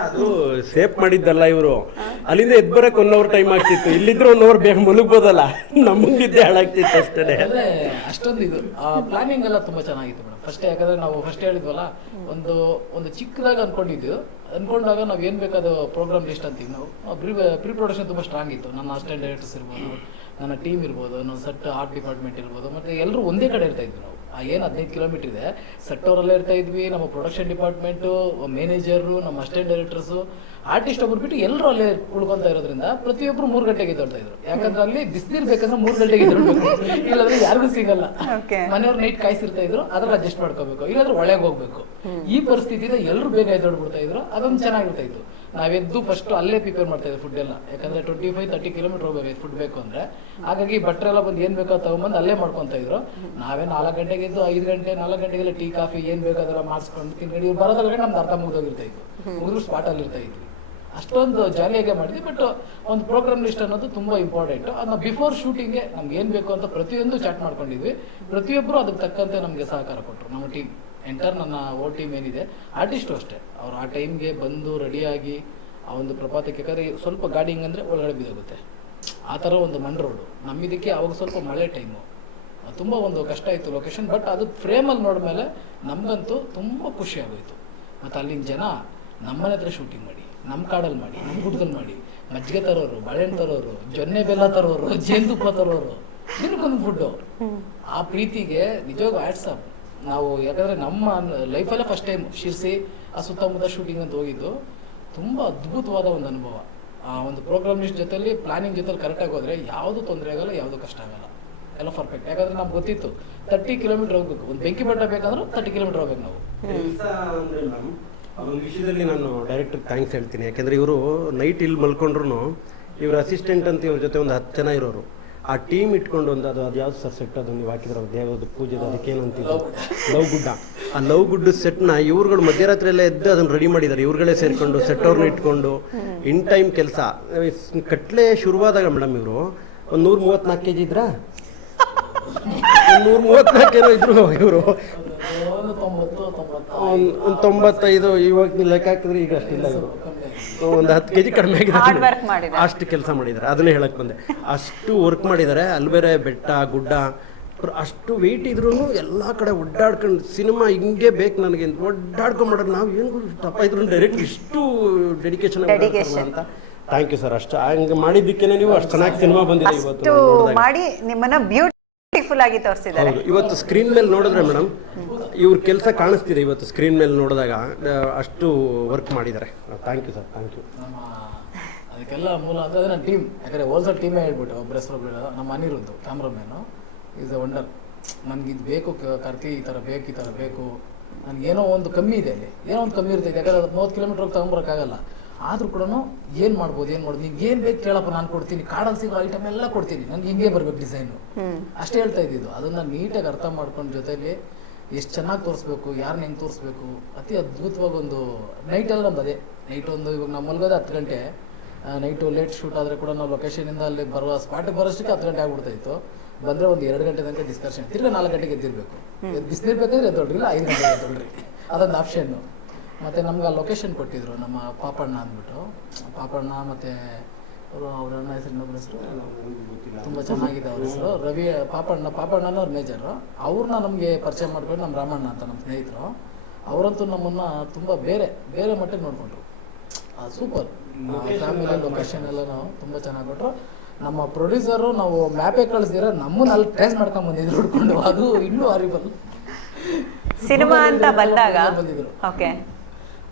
ಅದು ಸೇಫ್ ಮಾಡಿದ್ದಲ್ಲ, ಇವರು ಅಲ್ಲಿಂದ ಎದ್ ಬರಕ್ 1 ಅವರ್ ಟೈಮ್ ಆಗ್ತಿತ್ತು. ಇಲ್ಲಿದ್ರೆ 1 ಅವರ್ ಬೇಗ ಮಲಗ್ಬೋದಲ್ಲ, ನಮಗಿದ್ದೆ ಹಾಳಾಗ್ತಿತ್ತು ಅಷ್ಟೇ. ಅಂದ್ರೆ ಅಷ್ಟೊಂದು ಇದು ಪ್ಲಾನಿಂಗ್ ಎಲ್ಲ ತುಂಬಾ ಚೆನ್ನಾಗಿತ್ತು ಮೇಡಮ್. ಫಸ್ಟ್ ಯಾಕಂದ್ರೆ ನಾವು ಫಸ್ಟ್ ಹೇಳಿದ್ವಲ್ಲ, ಒಂದು ಚಿಕ್ಕದಾಗ ಅನ್ಕೊಂಡಾಗ ನಾವು ಏನ್ ಬೇಕಾದ ಪ್ರೋಗ್ರಾಮ್ ಲಿಸ್ಟ್ ಅಂತೀವಿ ನಾವು. ಪ್ರೀ ಪ್ರೊಡಕ್ಷನ್ ತುಂಬಾ ಸ್ಟ್ರಾಂಗ್ ಇತ್ತು. ನನ್ನ ಅಸಿಸ್ಟೆಂಟ್ ಡೈರೆಕ್ಟರ್ಸ್ ಇರ್ಬೋದು, ನನ್ನ ಟೀಮ್ ಇರ್ಬೋದು, ನನ್ನ ಸೆಟ್ ಆರ್ಟ್ ಡಿಪಾರ್ಟ್ಮೆಂಟ್ ಇರ್ಬೋದು, ಮತ್ತೆ ಎಲ್ಲರೂ ಒಂದೇ ಕಡೆ ಇರ್ತಾ ಇದ್ವಿ ನಾವು. ಏನು 15 ಕಿಲೋಮೀಟರ್ ಇದೆ, ಸೆಟ್ ಅವರಲ್ಲೇ ಇರ್ತಾ ಇದ್ವಿ. ನಮ್ಮ ಪ್ರೊಡಕ್ಷನ್ ಡಿಪಾರ್ಟ್ಮೆಂಟು, ಮ್ಯಾನೇಜರು, ನಮ್ಮ ಅಸಿಸ್ಟೆಂಟ್ ಡೈರೆಕ್ಟರ್ಸು, ಆರ್ಟಿಸ್ಟ್ ಒಬ್ರು ಬಿಟ್ಟು ಎಲ್ಲರೂ ಅಲ್ಲೇ ಉಳ್ಕೊಂತ ಇರೋದ್ರಿಂದ ಪ್ರತಿಯೊಬ್ಬರು 3 ಗಂಟೆಗೆ ಎದ್ದೇಳ್ತಾ ಇದ್ರು. ಯಾಕಂದ್ರೆ ಅಲ್ಲಿ ಬಿಸಿನೀರು ಬೇಕಂದ್ರೆ 3 ಗಂಟೆಗೆ ಎದ್ದೇಳ್ಬೇಕು, ಇಲ್ಲಾಂದ್ರೆ ಯಾರಿಗೂ ಸಿಗಲ್ಲ. ಮನೆಯವ್ರು ನೈಟ್ ಕಾಯಿಸಿರ್ತಾ ಇದ್ರು, ಅದ್ರಲ್ಲಿ ಅಡ್ಜಸ್ಟ್ ಮಾಡ್ಕೋಬೇಕು, ಇಲ್ಲಾಂದ್ರೆ ಒಳಗೆ ಹೋಗ್ಬೇಕು. ಈ ಪರಿಸ್ಥಿತಿಯಿಂದ ಎಲ್ಲರೂ ಬೇಗ ಎದ್ದೇಳ್ಬಿಡ್ತಾ ಇದ್ರು. ಅದೊಂದು ಚೆನ್ನಾಗಿರ್ತಾ ಇತ್ತು. ನಾವೆದ್ದು ಫಸ್ಟ್ ಅಲ್ಲೇ ಪ್ರಿಪೇರ್ ಮಾಡ್ತಾ ಇದ್ವಿ ಫುಡ್ ಎಲ್ಲ. ಯಾಕಂದ್ರೆ 25-30 ಕಿಲೋಮೀಟರ್ ಹೋಗ್ಬೇಕು ಫುಡ್ ಬೇಕು ಅಂದ್ರೆ. ಹಾಗಾಗಿ ಬಟ್ಟೆ ಎಲ್ಲ ಬಂದು ಏನ್ ಬೇಕೋ ತಗೊಂಬಂದು ಅಲ್ಲೇ ಮಾಡ್ಕೊಂತ ಇದ್ರು. ನಾವೇ 4 ಗಂಟೆಗೆ ಎದ್ದು 5 ಗಂಟೆ 4 ಗಂಟೆಗೆಲ್ಲ ಟೀ ಕಾಫಿ ಏನ್ ಬೇಕು ಅದೆಲ್ಲ ಮಾಡಿಸ್ಕೊಂಡು ತಿನ್ಕೊಂಡು ಇವ್ರು ಬರೋದ್ರಲ್ಲಿ ನಮ್ದು ಅರ್ಧ ಮುಗಿದೋಗಿರ್ತಾ ಇತ್ತು. ಮುಗಿದ್ರು ಸ್ಪಾಟ್ ಅಲ್ಲಿ ಇರ್ತಾ ಇದ್ವಿ. ಅಷ್ಟೊಂದು ಜಾಲಿಯಾಗೆ ಮಾಡಿದ್ವಿ. ಬಟ್ ಒಂದು ಪ್ರೋಗ್ರಾಮ್ ಲಿಸ್ಟ್ ಅನ್ನೋದು ತುಂಬಾ ಇಂಪಾರ್ಟೆಂಟ್. ಅದನ್ನ ಬಿಫೋರ್ ಶೂಟಿಂಗ್ಗೆ ನಮ್ಗೆ ಏನ್ ಬೇಕು ಅಂತ ಪ್ರತಿಯೊಂದು ಚಾಟ್ ಮಾಡ್ಕೊಂಡಿದ್ವಿ. ಪ್ರತಿಯೊಬ್ಬರು ಅದಕ್ಕೆ ತಕ್ಕಂತೆ ನಮ್ಗೆ ಸಹಕಾರ ಕೊಟ್ಟರು. ನಮ್ಮ ಟೀಮ್ ಎಂಟರ್, ನನ್ನ ಓ ಟೀಮ್ ಏನಿದೆ, ಆರ್ಟಿಸ್ಟು ಅಷ್ಟೇ, ಅವ್ರು ಆ ಟೈಮ್ಗೆ ಬಂದು ರೆಡಿಯಾಗಿ ಆ ಒಂದು ಪ್ರಪಾತಕ್ಕೆ. ಯಾಕಂದ್ರೆ ಸ್ವಲ್ಪ ಗಾಡಿ ಹಿಂಗಂದ್ರೆ ಒಳಗಡೆ ಬಿದ್ದೋಗುತ್ತೆ, ಆ ಥರ ಒಂದು ಮಣ್ ರೋಡು. ನಮ್ಮಿದಕ್ಕೆ ಅವಾಗ ಸ್ವಲ್ಪ ಮಳೆ ಟೈಮು, ತುಂಬ ಒಂದು ಕಷ್ಟ ಇತ್ತು ಲೊಕೇಶನ್. ಬಟ್ ಅದು ಫ್ರೇಮಲ್ಲಿ ನೋಡಿದ್ಮೇಲೆ ನಮಗಂತೂ ತುಂಬ ಖುಷಿ ಆಗೋಯ್ತು. ಮತ್ತು ಅಲ್ಲಿನ ಜನ ನಮ್ಮನೆ ಹತ್ರ ಶೂಟಿಂಗ್ ಮಾಡಿ, ನಮ್ಮ ಕಾಡಲ್ಲಿ ಮಾಡಿ, ನಮ್ಮ ಗುಡ್ಡದಲ್ಲಿ ಮಾಡಿ, ಮಜ್ಜಿಗೆ ತರೋರು, ಬಾಳೆಹಣ್ಣು ತರೋರು, ಜೊನ್ನೆ ಬೆಲ್ಲ ತರೋರು, ಜೇನುತುಪ್ಪ ತರೋರು, ದಿನಕ್ಕೊಂದು ಫುಡ್ಡು. ಆ ಪ್ರೀತಿಗೆ ನಿಜವಾಗೂ ವಾಟ್ಸಪ್ ನಾವು. ಯಾಕಂದರೆ ನಮ್ಮ ಲೈಫಲ್ಲೇ ಫಸ್ಟ್ ಟೈಮ್ ಶಿರ್ಸಿ ಆ ಸುತ್ತಮುತ್ತ ಶೂಟಿಂಗ್ ಅಂತ ಹೋಗಿದ್ದು. ತುಂಬ ಅದ್ಭುತವಾದ ಒಂದು ಅನುಭವ. ಆ ಒಂದು ಪ್ರೋಗ್ರಾಮಿಸ್ಟ್ ಜೊತೆಲಿ ಪ್ಲಾನಿಂಗ್ ಜೊತೆಲಿ ಕರೆಕ್ಟಾಗಿ ಹೋದರೆ ಯಾವುದು ತೊಂದರೆ ಆಗಲ್ಲ, ಯಾವುದು ಕಷ್ಟ ಆಗಲ್ಲ, ಎಲ್ಲ ಪರ್ಫೆಕ್ಟ್. ಯಾಕಂದ್ರೆ ನಮ್ಗೆ ಗೊತ್ತಿತ್ತು 30 ಕಿಲೋಮೀಟರ್ ಹೋಗ್ಬೇಕು, ಒಂದು ಬೆಂಕಿ ಬೆಟ್ಟ ಬೇಕಂದ್ರೆ 30 ಕಿಲೋಮೀಟರ್ ಹೋಗ್ಬೇಕು ನಾವು. ಕೆಲಸ ಅಂದರೆ ಮೇಡಮ್ ಅದೊಂದು ವಿಷಯದಲ್ಲಿ ನಾನು ಡೈರೆಕ್ಟ್ರಿಗೆ ಥ್ಯಾಂಕ್ಸ್ ಹೇಳ್ತೀನಿ. ಯಾಕೆಂದರೆ ಇವರು ನೈಟ್ ಇಲ್ಲಿ ಮಲ್ಕೊಂಡ್ರು ಇವ್ರ ಅಸಿಸ್ಟೆಂಟ್ ಅಂತ ಇವ್ರ ಜೊತೆ ಒಂದು 10 ಜನ ಇರೋರು. ಆ ಟೀಮ್ ಇಟ್ಕೊಂಡು ಒಂದು ಅದು ಯಾವ್ದು ಸರ್ ಸೆಟ್ ಅದು ನೀವು ಹಾಕಿದ್ರೆ ದೇವದ ಪೂಜೆದು ಅದಕ್ಕೇನಂತಿದ್ದು ಲವ್ ಗುಡ್ಡ, ಆ ಲವ್ ಗುಡ್ಡ ಸೆಟ್ನ ಇವ್ರುಗಳು ಮಧ್ಯರಾತ್ರಿಯಲ್ಲೇ ಎದ್ದು ಅದನ್ನು ರೆಡಿ ಮಾಡಿದ್ದಾರೆ. ಇವ್ರುಗಳೇ ಸೇರಿಕೊಂಡು ಸೆಟ್ಟವ್ರನ್ನ ಇಟ್ಕೊಂಡು ಇನ್ ಟೈಮ್ ಕೆಲಸ. ಕಟ್ಲೆ ಶುರುವಾದಾಗ ಮೇಡಮ್ ಇವರು ಒಂದು 134 kg ಇದ್ರಾ, 134 ಏನೋ ಇದ್ರು ಇವರು, ಒಂದು 95. ಇವಾಗ ನೀವು ಲೆಕ್ಕ ಹಾಕಿದ್ರೆ ಈಗ ಅಷ್ಟಿಲ್ಲ, ಇವರು ಒಂದು 10 kg ಕಡಿಮೆ ಆಗಿದೆ. ಅಷ್ಟು ಕೆಲಸ ಮಾಡಿದ್ದಾರೆ, ಅದನ್ನೇ ಹೇಳಕ್ ಬಂದೆ. ಅಷ್ಟು ವರ್ಕ್ ಮಾಡಿದ್ದಾರೆ. ಅಲ್ಲಿ ಬೇರೆ ಬೆಟ್ಟ ಗುಡ್ಡ ಅಷ್ಟು ವೆಯ್ಟ್ ಇದ್ರೂ ಎಲ್ಲ ಕಡೆ ಒಡ್ಡಾಡ್ಕೊಂಡು ಸಿನಿಮಾ ಹಿಂಗೆ ಬೇಕು ನನಗೆ ಅಂತ ಒಡ್ಡಾಡ್ಕೊಂಡು ಮಾಡೋದು. ನಾವು ಏನು ತಪ್ಪ ಇದ್ರು ಡೈರೆಕ್ಟ್ ಇಷ್ಟು ಡೆಡಿಕೇಶನ್ ಅಂತ. Thank you sir. ಅಷ್ಟು ಹಂಗೆ ಮಾಡಿದ್ದಕ್ಕೇನೆ ನೀವು ಅಷ್ಟು ಚೆನ್ನಾಗಿ ಸಿನಿಮಾ ಬಂದಿದೆ ಇವತ್ತು ಮಾಡಿ ನಿಮ್ಮನ್ನ ಬ್ಯೂಟಿಫುಲ್ ಆಗಿ ತೋರಿಸಿದ್ದಾರೆ. ಇವತ್ತು ಸ್ಕ್ರೀನ್ ಮೇಲೆ ನೋಡಿದ್ರೆ ಮೇಡಮ್ ಇವ್ರ ಕೆಲಸ ಕಾಣಿಸ್ತಿದೆ. ಇವತ್ತು ಸ್ಕ್ರೀನ್ ಮೇಲೆ ನೋಡಿದಾಗ ಅಷ್ಟು ವರ್ಕ್ ಮಾಡಿದ್ದಾರೆ. Thank you sir, thank you. ಅದಕ್ಕೆಲ್ಲ ಮೂಲ ಅಂದರೆ ನನ್ನ ಟೀಮ್. ಯಾಕಂದರೆ ಹೋಲ್ಸೇಲ್ ಟೀಮೇ ಹೇಳ್ಬಿಟ್ಟು ಒಬ್ಬರ ಹೆಸರು ನಮ್ಮ ಅನಿರುದ್ದು ಕ್ಯಾಮ್ರಾಮ್ಯಾನು ಈಸ್ ಅ ವಂಡರ್. ನನಗೆ ಇದು ಬೇಕು ಕಾರ್ತಿ, ಈ ಥರ ಬೇಕು, ಈ ಥರ ಬೇಕು. ನನಗೇನೋ ಒಂದು ಕಮ್ಮಿ ಇದೆ, ಅಲ್ಲಿ ಏನೋ ಒಂದು ಕಮ್ಮಿ ಇರ್ತೈತೆ. ಯಾಕಂದರೆ 30 ಕಿಲೋಮೀಟ್ರ್ ಹೋಗಿ ತಗೊಂಬರೋಕ್ಕಾಗಲ್ಲ. ಆದರೂ ಕೂಡ ಏನು ಮಾಡ್ಬೋದು, ನಿಂಗೆ ಏನು ಬೇಕು ಕೇಳಪ್ಪ, ನಾನು ಕೊಡ್ತೀನಿ. ಕಾಡಲ್ಲಿ ಸಿಗೋ ಐಟಮ್ ಎಲ್ಲ ಕೊಡ್ತೀನಿ, ನನಗೆ ಹಿಂಗೆ ಬರ್ಬೇಕು ಡಿಸೈನು, ಅಷ್ಟೇ ಹೇಳ್ತಾ ಇದ್ದಿದ್ದು. ಅದನ್ನು ನೀಟಾಗಿ ಅರ್ಥ ಮಾಡ್ಕೊಂಡು ಜೊತೆಲಿ ಎಷ್ಟು ಚೆನ್ನಾಗಿ ತೋರಿಸ್ಬೇಕು, ಯಾರನ್ನ ಹೆಂಗೆ ತೋರಿಸ್ಬೇಕು, ಅತಿ ಅದ್ಭುತವಾಗಿ ಒಂದು ನೈಟೆಲ್ಲ ನಮ್ದು ಅದೇ. ನೈಟ್ ಒಂದು ಇವಾಗ ನಾವು ಮಲ್ಗೋದು 10 ಗಂಟೆ, ನೈಟು ಲೇಟ್ ಶೂಟ್ ಆದರೆ ಕೂಡ ನಾವು ಲೊಕೇಶನಿಂದ ಅಲ್ಲಿ ಬರುವ ಸ್ಪಾಟಿಗೆ ಬರೋಷ್ಟಕ್ಕೆ 10 ಗಂಟೆ ಆಗ್ಬಿಡ್ತಾ ಇತ್ತು. ಬಂದರೆ ಒಂದು 2 ಗಂಟೆ ತನಕ ಡಿಸ್ಕಷನ್, ತಿರ್ಗಿ 4 ಗಂಟೆಗೆ ಎದ್ದಿರಬೇಕು. ಬಿಸಿನೀರು ಬೇಕಾದ್ರೆ ಎದ್ದೊಳ್ರಿ, ಇಲ್ಲ 5 ಗಂಟೆಗೆ ಎದ್ದೊಳ್ರಿ, ಅದೊಂದು ಆಪ್ಷನ್ನು. ಮತ್ತು ನಮ್ಗೆ ಆ ಲೊಕೇಶನ್ ಕೊಟ್ಟಿದ್ರು ನಮ್ಮ ಪಾಪಣ್ಣ ಅಂದ್ಬಿಟ್ಟು. ಪಾಪಣ್ಣ ಮತ್ತು ಅವ್ರ ಅಣ್ಣ ಹೆಸರು, ಇನ್ನೊಬ್ಬರ ಹೆಸರು ತುಂಬ ಚೆನ್ನಾಗಿದೆ ಅವ್ರ ಹೆಸರು, ರವಿ. ಪಾಪಣ್ಣನ ಅವ್ರ ಮೇಜರು. ಅವ್ರನ್ನ ನಮಗೆ ಪರಿಚಯ ಮಾಡ್ಕೊಂಡು ನಮ್ಮ ರಾಮಣ್ಣ ಅಂತ ನಮ್ಮ ಸ್ನೇಹಿತರು, ಅವರಂತೂ ನಮ್ಮನ್ನು ತುಂಬ ಬೇರೆ ಬೇರೆ ಮಟ್ಟಿಗೆ ನೋಡಿಕೊಂಡ್ರು. ಸೂಪರ್ ಫ್ಯಾಮಿಲಿ ಲೊಕೇಶನ್ ಎಲ್ಲ ನಾವು ತುಂಬ ಚೆನ್ನಾಗಿ ಕೊಟ್ಟರು. ನಮ್ಮ ಪ್ರೊಡ್ಯೂಸರು ನಾವು ಮ್ಯಾಪೇ ಕಳಿಸಿದ್ರೆ ನಮ್ಮನ್ನ ಅಲ್ಲಿ ಟ್ರೇಸ್ ಮಾಡ್ಕೊಂಡು ಬಂದಿದ್ರು ಹುಡ್ಕೊಂಡು. ಅದು ಇನ್ನೂ ಹಾರಿಬಲ್ ಸಿನಿಮಾ ಅಂತ ಬಂದಾಗ ಬಂದಿದ್ರು. ಓಕೆ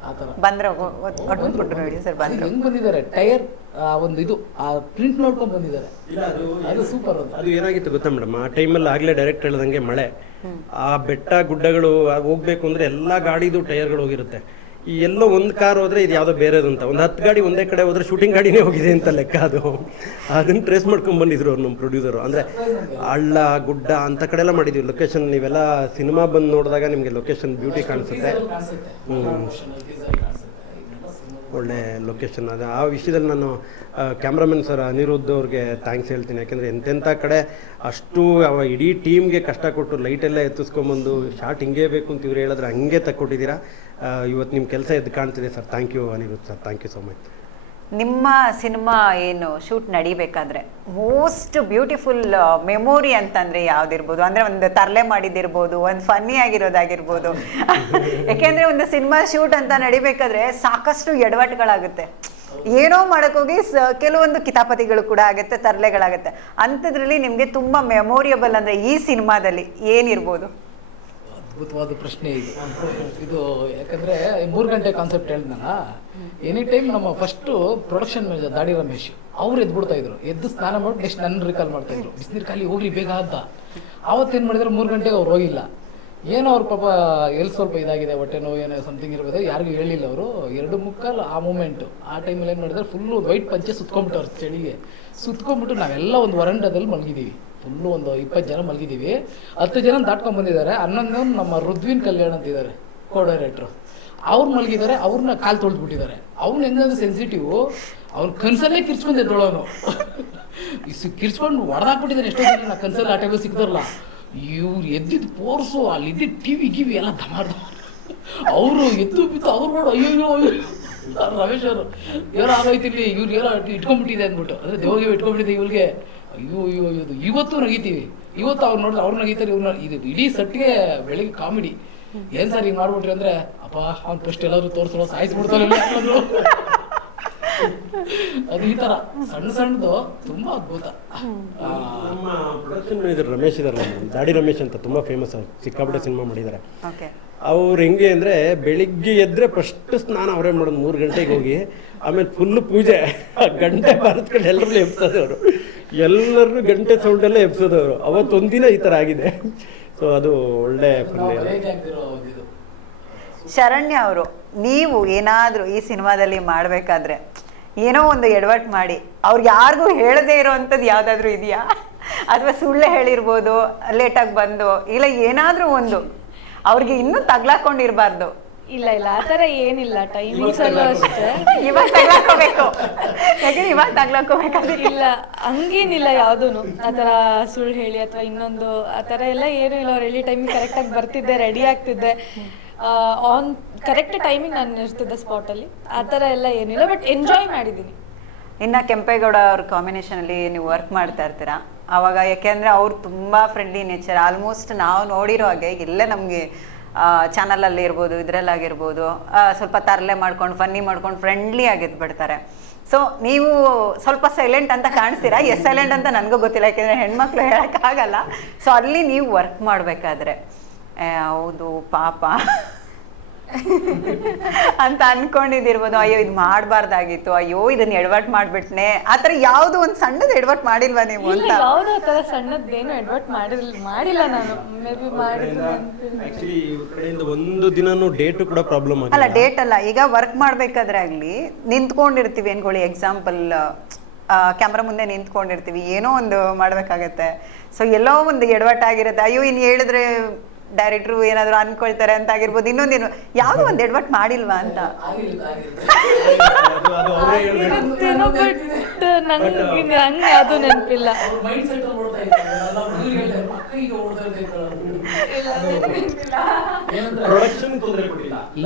ಆ ಥರ ಬಂದ್ರೆ ಹೆಂಗ್ ಬಂದಿದ್ದಾರೆ ಟೈರ್ ಒಂದು ಇದು ಆ ಪ್ರಿಂಟ್ ನೋಡ್ಕೊಂಡು ಬಂದಿದ್ದಾರೆ. ಅದು ಸೂಪರ್. ಅದು ಏನಾಗಿತ್ತು ಗೊತ್ತಾ ಮೇಡಮ್, ಆ ಟೈಮಲ್ಲಿ ಆಗಲೇ ಡೈರೆಕ್ಟ್ ಹೇಳ್ದಂಗೆ ಮಳೆ, ಆ ಬೆಟ್ಟ ಗುಡ್ಡಗಳು ಹೋಗ್ಬೇಕು ಅಂದ್ರೆ ಎಲ್ಲ ಗಾಡಿದು ಟೈರ್ಗಳು ಹೋಗಿರುತ್ತೆ. ಈ ಎಲ್ಲೋ ಒಂದು ಕಾರ್ ಹೋದ್ರೆ ಇದು ಯಾವುದೋ ಬೇರೆದು ಅಂತ, ಒಂದು 10 ಗಾಡಿ ಒಂದೇ ಕಡೆ ಹೋದ್ರೆ ಶೂಟಿಂಗ್ ಗಾಡಿನೇ ಹೋಗಿದೆ ಅಂತ ಲೆಕ್ಕ. ಅದು ಅದನ್ನು ಟ್ರೇಸ್ ಮಾಡ್ಕೊಂಡು ಬಂದಿದ್ರು ಅವ್ರು ನಮ್ಮ ಪ್ರೊಡ್ಯೂಸರು. ಅಂದರೆ ಹಳ್ಳ ಗುಡ್ಡ ಅಂತ ಕಡೆ ಎಲ್ಲ ಮಾಡಿದ್ವಿ ಲೊಕೇಶನ್. ನೀವೆಲ್ಲ ಸಿನಿಮಾ ಬಂದು ನೋಡಿದಾಗ ನಿಮಗೆ ಲೊಕೇಶನ್ ಬ್ಯೂಟಿ ಕಾಣಿಸುತ್ತೆ. ಒಳ್ಳೆ ಲೊಕೇಶನ್ ಅದು. ಆ ವಿಷಯದಲ್ಲಿ ನಾನು ಕ್ಯಾಮ್ರಾಮನ್ ಸರ್ ಅನಿರುದ್ಧ ಅವ್ರಿಗೆ ಥ್ಯಾಂಕ್ಸ್ ಹೇಳ್ತೀನಿ. ಯಾಕೆಂದರೆ ಎಂತೆಂಥ ಕಡೆ ಅಷ್ಟು ಇಡೀ ಟೀಮ್ಗೆ ಕಷ್ಟ ಕೊಟ್ಟು ಲೈಟೆಲ್ಲ ಎತ್ತಿಸ್ಕೊಂಬಂದು ಶಾರ್ಟ್ ಹಿಂಗೇ ಬೇಕು ಅಂತ ಇವ್ರು ಹೇಳಿದ್ರೆ ಹಂಗೆ ತಕ್ಕೊಟ್ಟಿದ್ದೀರಾ. ಇವತ್ತು ನಿಮ್ಮ ಕೆಲಸ ಎದ್ದು ಕಾಣ್ತಿದೆ sir. Thank you Anirudh sir, thank you so much. ನಿಮ್ಮ ಸಿನಿಮಾ ಏನು ಶೂಟ್ ನಡಿಬೇಕಾದ್ರೆ ಮೋಸ್ಟ್ ಬ್ಯೂಟಿಫುಲ್ ಮೆಮೊರಿ ಅಂತಂದ್ರೆ ಯಾವ್ದಿರ್ಬೋದು? ಅಂದ್ರೆ ಒಂದು ತರಲೆ ಮಾಡಿದಿರ್ಬೋದು, ಒಂದು ಫನ್ನಿ ಆಗಿರೋದಾಗಿರ್ಬೋದು. ಯಾಕೆಂದ್ರೆ ಒಂದು ಸಿನಿಮಾ ಶೂಟ್ ಅಂತ ನಡಿಬೇಕಾದ್ರೆ ಸಾಕಷ್ಟು ಎಡವಟ್ಟುಗಳಾಗುತ್ತೆ. ಏನೋ ಮಾಡೋಕ್ಕೋಗಿ ಕೆಲವೊಂದು ಕಿತಾಪತಿಗಳು ಕೂಡ ಆಗುತ್ತೆ, ತರಲೆಗಳಾಗುತ್ತೆ. ಅಂಥದ್ರಲ್ಲಿ ನಿಮಗೆ ತುಂಬ ಮೆಮೊರಿಯಬಲ್ ಅಂದರೆ ಈ ಸಿನಿಮಾದಲ್ಲಿ ಏನಿರ್ಬೋದು? ಅದ್ಭುತವಾದ ಪ್ರಶ್ನೆ ಇದು. ಇದು ಯಾಕಂದರೆ 3 ಗಂಟೆ ಕಾನ್ಸೆಪ್ಟ್ ಹೇಳಿದ್ನಲ್ಲ, ಎನಿ ಟೈಮ್ ನಮ್ಮ ಫಸ್ಟು ಪ್ರೊಡಕ್ಷನ್ ಮ್ಯಾನೇಜರ್ ದಾಡಿ ರಮೇಶ್ ಅವ್ರು ಎದ್ಬಿಡ್ತಾ ಇದ್ರು. ಎದ್ದು ಸ್ನಾನ ಮಾಡಿ ನೆಕ್ಸ್ಟ್ ನನ್ನ ರಿಕಾಲ್ ಮಾಡ್ತಾ ಇದ್ರು, ಬಿಸಿನೀರು ಖಾಲಿ ಹೋಗ್ಲಿ ಬೇಗ ಅಂತ. ಆವತ್ತೇನು ಮಾಡಿದ್ರೆ 3 ಗಂಟೆಗೆ ಅವ್ರು ಹೋಗಿಲ್ಲ. ಏನೋ ಅವ್ರ ಪಾಪ ಎಲ್ಲಿ ಸ್ವಲ್ಪ ಇದಾಗಿದೆ, ಹೊಟ್ಟೆ ನೋವು ಏನೋ ಸಮಥಿಂಗ್ ಇರ್ಬೋದು, ಯಾರಿಗೂ ಹೇಳಿಲ್ಲ ಅವರು. 2:45 ಆ ಮೂಮೆಂಟು. ಆ ಟೈಮಲ್ಲಿ ಏನು ಮಾಡಿದ್ರೆ ಫುಲ್ಲು ವೈಟ್ ಪಂಚೆ ಸುತ್ಕೊಂಡ್ಬಿಟ್ಟವ್ರು ಚಳಿಗೆ. ಸುತ್ಕೊಂಡ್ಬಿಟ್ಟು ನಾವೆಲ್ಲ ಒಂದು ವರಂಡದಲ್ಲಿ ಮಲಗಿದ್ದೀವಿ. ಫುಲ್ಲು ಒಂದು 20 ಜನ ಮಲಗಿದ್ದೀವಿ. 10 ಜನ ದಾಟ್ಕೊಂಡು ಬಂದಿದ್ದಾರೆ. 11 ನಮ್ಮ ರುದ್ವಿನ್ ಕಲ್ಯಾಣ್ ಅಂತಿದ್ದಾರೆ ಕೋ ಡೈರೆಕ್ಟ್ರು, ಅವ್ರು ಮಲಗಿದ್ದಾರೆ. ಅವ್ರನ್ನ ಕಾಲು ತೊಳೆದ್ಬಿಟ್ಟಿದ್ದಾರೆ. ಅವ್ನು ಹೆಂಗಂದ್ರೆ ಸೆನ್ಸಿಟಿವ್, ಅವ್ನು ಕನ್ಸಲ್ಲೇ ಕಿರ್ಚ್ಕೊಂಡು ಎದ್ದೋಳವನು. ಕಿರ್ಚ್ಕೊಂಡು ಹೊಡೆದಾಕ್ಬಿಟ್ಟಿದ್ದಾರೆ. ಎಷ್ಟೋ ಜನ ನಾ ಕನ್ಸಲ್ಲಿ ಆ ಟೈಮಲ್ಲಿ ಸಿಕ್ತಾರಲ್ಲ, ಇವ್ರು ಎದ್ದಿದ್ದು ಪೋರ್ಸು ಅಲ್ಲಿ ಇದ್ದಿದ್ದು ಟಿವಿ ಎಲ್ಲ ಧಮಾರ್. ಅವರು ಎದ್ದು ಬಿದ್ದು ಅವ್ರು ನೋಡು ಅಯ್ಯೋ ರಮೇಶ್ ಅವರು ಏನೋ ಆಗೋಯ್ತು ಇಲ್ಲಿ, ಇವ್ರು ಏನೋ ಇಟ್ಕೊಂಡ್ಬಿಟ್ಟಿದೆ ಅಂದ್ಬಿಟ್ಟು. ಅಂದರೆ ದೇವ್ರಿಗೆ ಇಟ್ಕೊಂಡ್ಬಿಟ್ಟಿದೆ ಇವ್ರಿಗೆ. ಅಯ್ಯೋ ಇದು ಇವತ್ತು ನಗೀತೀವಿ. ಇವತ್ತು ಅವ್ರು ನೋಡಿದ್ರೆ ಅವ್ರು ನಗೀತಾರೆ, ಇವ್ರನ್ನ. ಇದು ಇಡೀ ಸೆಟ್ಗೆ ಬೆಳಿಗ್ಗೆ ಕಾಮಿಡಿ. ಏನು ಸರ್ ಹಿಂಗೆ ಮಾಡ್ಬಿಟ್ರಿ ಅಂದರೆ, ಅಪ್ಪ ಅವ್ನು ಫಸ್ಟ್ ಎಲ್ಲಾದ್ರೂ ತೋರಿಸೋ ಸಾಯಿಸ್ಬಿಡ್ತಾರೆ. ಅದು ಈ ತರ ಸಣ್ಣದು ತುಂಬಾ ಅದ್ಭುತ. ನಮ್ಮ ಪ್ರೊಡಕ್ಷನ್ ಮ್ಯಾನೇಜರ್ ರಮೇಶ್ ಇದಾರೆ, ದಾಡಿ ರಮೇಶ್ ಅಂತ ತುಂಬಾ ಫೇಮಸ್, ಸಿಕ್ಕಾಪಟ್ಟೆ ಸಿನಿಮಾ ಮಾಡಿದ್ದಾರೆ. ಓಕೆ. ಅವ್ರು ಹೆಂಗೆ ಅಂದರೆ ಬೆಳಿಗ್ಗೆ ಎದ್ರೆ ಫಸ್ಟ್ ಸ್ನಾನ ಅವರೇ ಮಾಡೋದು 3 ಗಂಟೆಗೆ ಹೋಗಿ, ಆಮೇಲೆ ಫುಲ್ ಪೂಜೆ, ಗಂಟೆ ಬಾರಿಸ್ಕೊಂಡು ಎಲ್ಲರೂ ಎಬ್ಸೋದು ಅವರು, ಎಲ್ಲರೂ ಗಂಟೆ ಸೌಂಡಲ್ಲೇ ಎಬ್ಸೋದು ಅವರು. ಅವತ್ತೊಂದಿನ ಈ ಥರ ಆಗಿದೆ. ಸೊ ಅದು ಒಳ್ಳೆ ಶರಣ್ಯ ಅವರು, ನೀವು ಏನಾದರೂ ಈ ಸಿನಿಮಾದಲ್ಲಿ ಮಾಡಬೇಕಾದ್ರೆ ಏನೋ ಒಂದು ಎಡವಟ್ ಮಾಡಿ ಅವ್ರಿಗೆ ಯಾರಿಗೂ ಹೇಳದೇ ಇರೋವಂಥದ್ದು ಯಾವುದಾದ್ರೂ ಇದೆಯಾ? ಅಥವಾ ಸುಳ್ಳು ಹೇಳಿರ್ಬೋದು, ಲೇಟಾಗಿ ಬಂದು, ಇಲ್ಲ ಏನಾದರೂ ಒಂದು ಅವ್ರಿಗೆ ಇನ್ನೂ ತಗ್ಲಾಕೊಂಡಿರ್ಬಾರ್ದು. ಇಲ್ಲ ಆ ಥರ ಏನಿಲ್ಲ, ಟೈಮಿಂಗ್ಸ್ ಅಲ್ಲೂ ಅಷ್ಟೇ. ಇವಾಗ ತಗ್ಲಾಕೋಬೇಕು, ಯಾಕಂದ್ರೆ ಇವಾಗ ತಗ್ಲಾಕೋಬೇಕಾದ್ರೆ ಇಲ್ಲ ಹಂಗೇನಿಲ್ಲ ಯಾವುದೂ ಆ ಥರ ಸುಳ್ಳು ಹೇಳಿ ಅಥವಾ ಇನ್ನೊಂದು ಆ ಥರ ಎಲ್ಲ ಏನೂ ಇಲ್ಲ. ಅವ್ರು ಹೇಳಿ ಟೈಮಿಗೆ ಕರೆಕ್ಟಾಗಿ ಬರ್ತಿದ್ದೆ, ರೆಡಿ ಆಗ್ತಿದ್ದೆ, ಆನ್ ಕರೆಕ್ಟ್ ಟೈಮಿಗೆ ನಾನು ಇರ್ತಿದ್ದೆ ಸ್ಪಾಟಲ್ಲಿ. ಆ ಥರ ಎಲ್ಲ ಏನಿಲ್ಲ, ಬಟ್ ಎಂಜಾಯ್ ಮಾಡಿದ್ದೀನಿ. ಇನ್ನು ಕೆಂಪೇಗೌಡ ಅವ್ರ ಕಾಂಬಿನೇಷನಲ್ಲಿ ನೀವು ವರ್ಕ್ ಮಾಡ್ತಾ ಇರ್ತೀರಾ ಆವಾಗ, ಯಾಕೆಂದರೆ ಅವ್ರು ತುಂಬ ಫ್ರೆಂಡ್ಲಿ ನೇಚರ್. ಆಲ್ಮೋಸ್ಟ್ ನಾವು ನೋಡಿರೋ ಹಾಗೆ ಎಲ್ಲ ನಮಗೆ ಚಾನಲಲ್ಲಿ ಇರ್ಬೋದು, ಇದರಲ್ಲಾಗಿರ್ಬೋದು, ಸ್ವಲ್ಪ ತರಲೆ ಮಾಡ್ಕೊಂಡು ಫನ್ನಿ ಮಾಡ್ಕೊಂಡು ಫ್ರೆಂಡ್ಲಿ ಆಗಿದ್ಬಿಡ್ತಾರೆ. ಸೊ ನೀವು ಸ್ವಲ್ಪ ಸೈಲೆಂಟ್ ಅಂತ ಕಾಣಿಸ್ತೀರಾ. ಎಸ್ ಸೈಲೆಂಟ್ ಅಂತ ನನಗೂ ಗೊತ್ತಿಲ್ಲ, ಯಾಕೆಂದರೆ ಹೆಣ್ಮಕ್ಳು ಹೇಳೋಕ್ಕಾಗಲ್ಲ. ಸೊ ಅಲ್ಲಿ ನೀವು ವರ್ಕ್ ಮಾಡಬೇಕಾದ್ರೆ ಹೌದು ಪಾಪ ಅಂತ ಅನ್ಕೊಂಡಿದ್ದಿರ್ಬೋದು, ಅಯ್ಯೋ ಇದು ಮಾಡಬಾರ್ದಾಗಿತ್ತು, ಅಯ್ಯೋ ಇದನ್ನ ಎಡವಟ್ ಮಾಡಿಬಿಟ್ನೆ, ಆ ಥರ ಯಾವುದು ಒಂದು ಸಣ್ಣದು ಎಡವಟ್ ಮಾಡಿಲ್ವಾ ನೀವು ಅಂತ? ಯಾವುದೋ ಆ ಥರ ಸಣ್ಣದ್ದೇನು ಎಡ್ವರ್ಟ್ ಮಾಡಿಲ್ಲ ನಾನು. ಮೇ ಬಿ ಮಾಡಿದ್ರು ಆಕ್ಚುಲಿ ಇವ್ರ ಕಡೆಯಿಂದ ಒಂದು ದಿನನೂ ಡೇಟು ಕೂಡ ಪ್ರಾಬ್ಲಮ್ ಅಲ್ಲ, ಡೇಟ್ ಅಲ್ಲ, ಈಗ ವರ್ಕ್ ಮಾಡಬೇಕಾದ್ರೆ ಆಗಲಿ ನಿಂತ್ಕೊಂಡಿರ್ತೀವಿ ಅನ್ಕೊಳ್ಳಿ, ಎಕ್ಸಾಂಪಲ್ ಕ್ಯಾಮ್ರಾ ಮುಂದೆ ನಿಂತ್ಕೊಂಡಿರ್ತೀವಿ, ಏನೋ ಒಂದು ಮಾಡಬೇಕಾಗತ್ತೆ. ಸೊ ಎಲ್ಲೋ ಒಂದು ಎಡವಟ್ಟಾಗಿರುತ್ತೆ, ಅಯ್ಯೋ ಇನ್ನು ಹೇಳಿದ್ರೆ ಡೈರೆಕ್ಟ್ರು ಏನಾದರೂ ಅನ್ಕೊಳ್ತಾರೆ ಅಂತ ಆಗಿರ್ಬೋದು, ಇನ್ನೊಂದೇನು ಯಾವುದೋ ಒಂದು ಎಡವಟ್ ಮಾಡಿಲ್ವಾ ಅಂತ. ನಂಗೆ ಅದು ನೆನಪಿಲ್ಲ.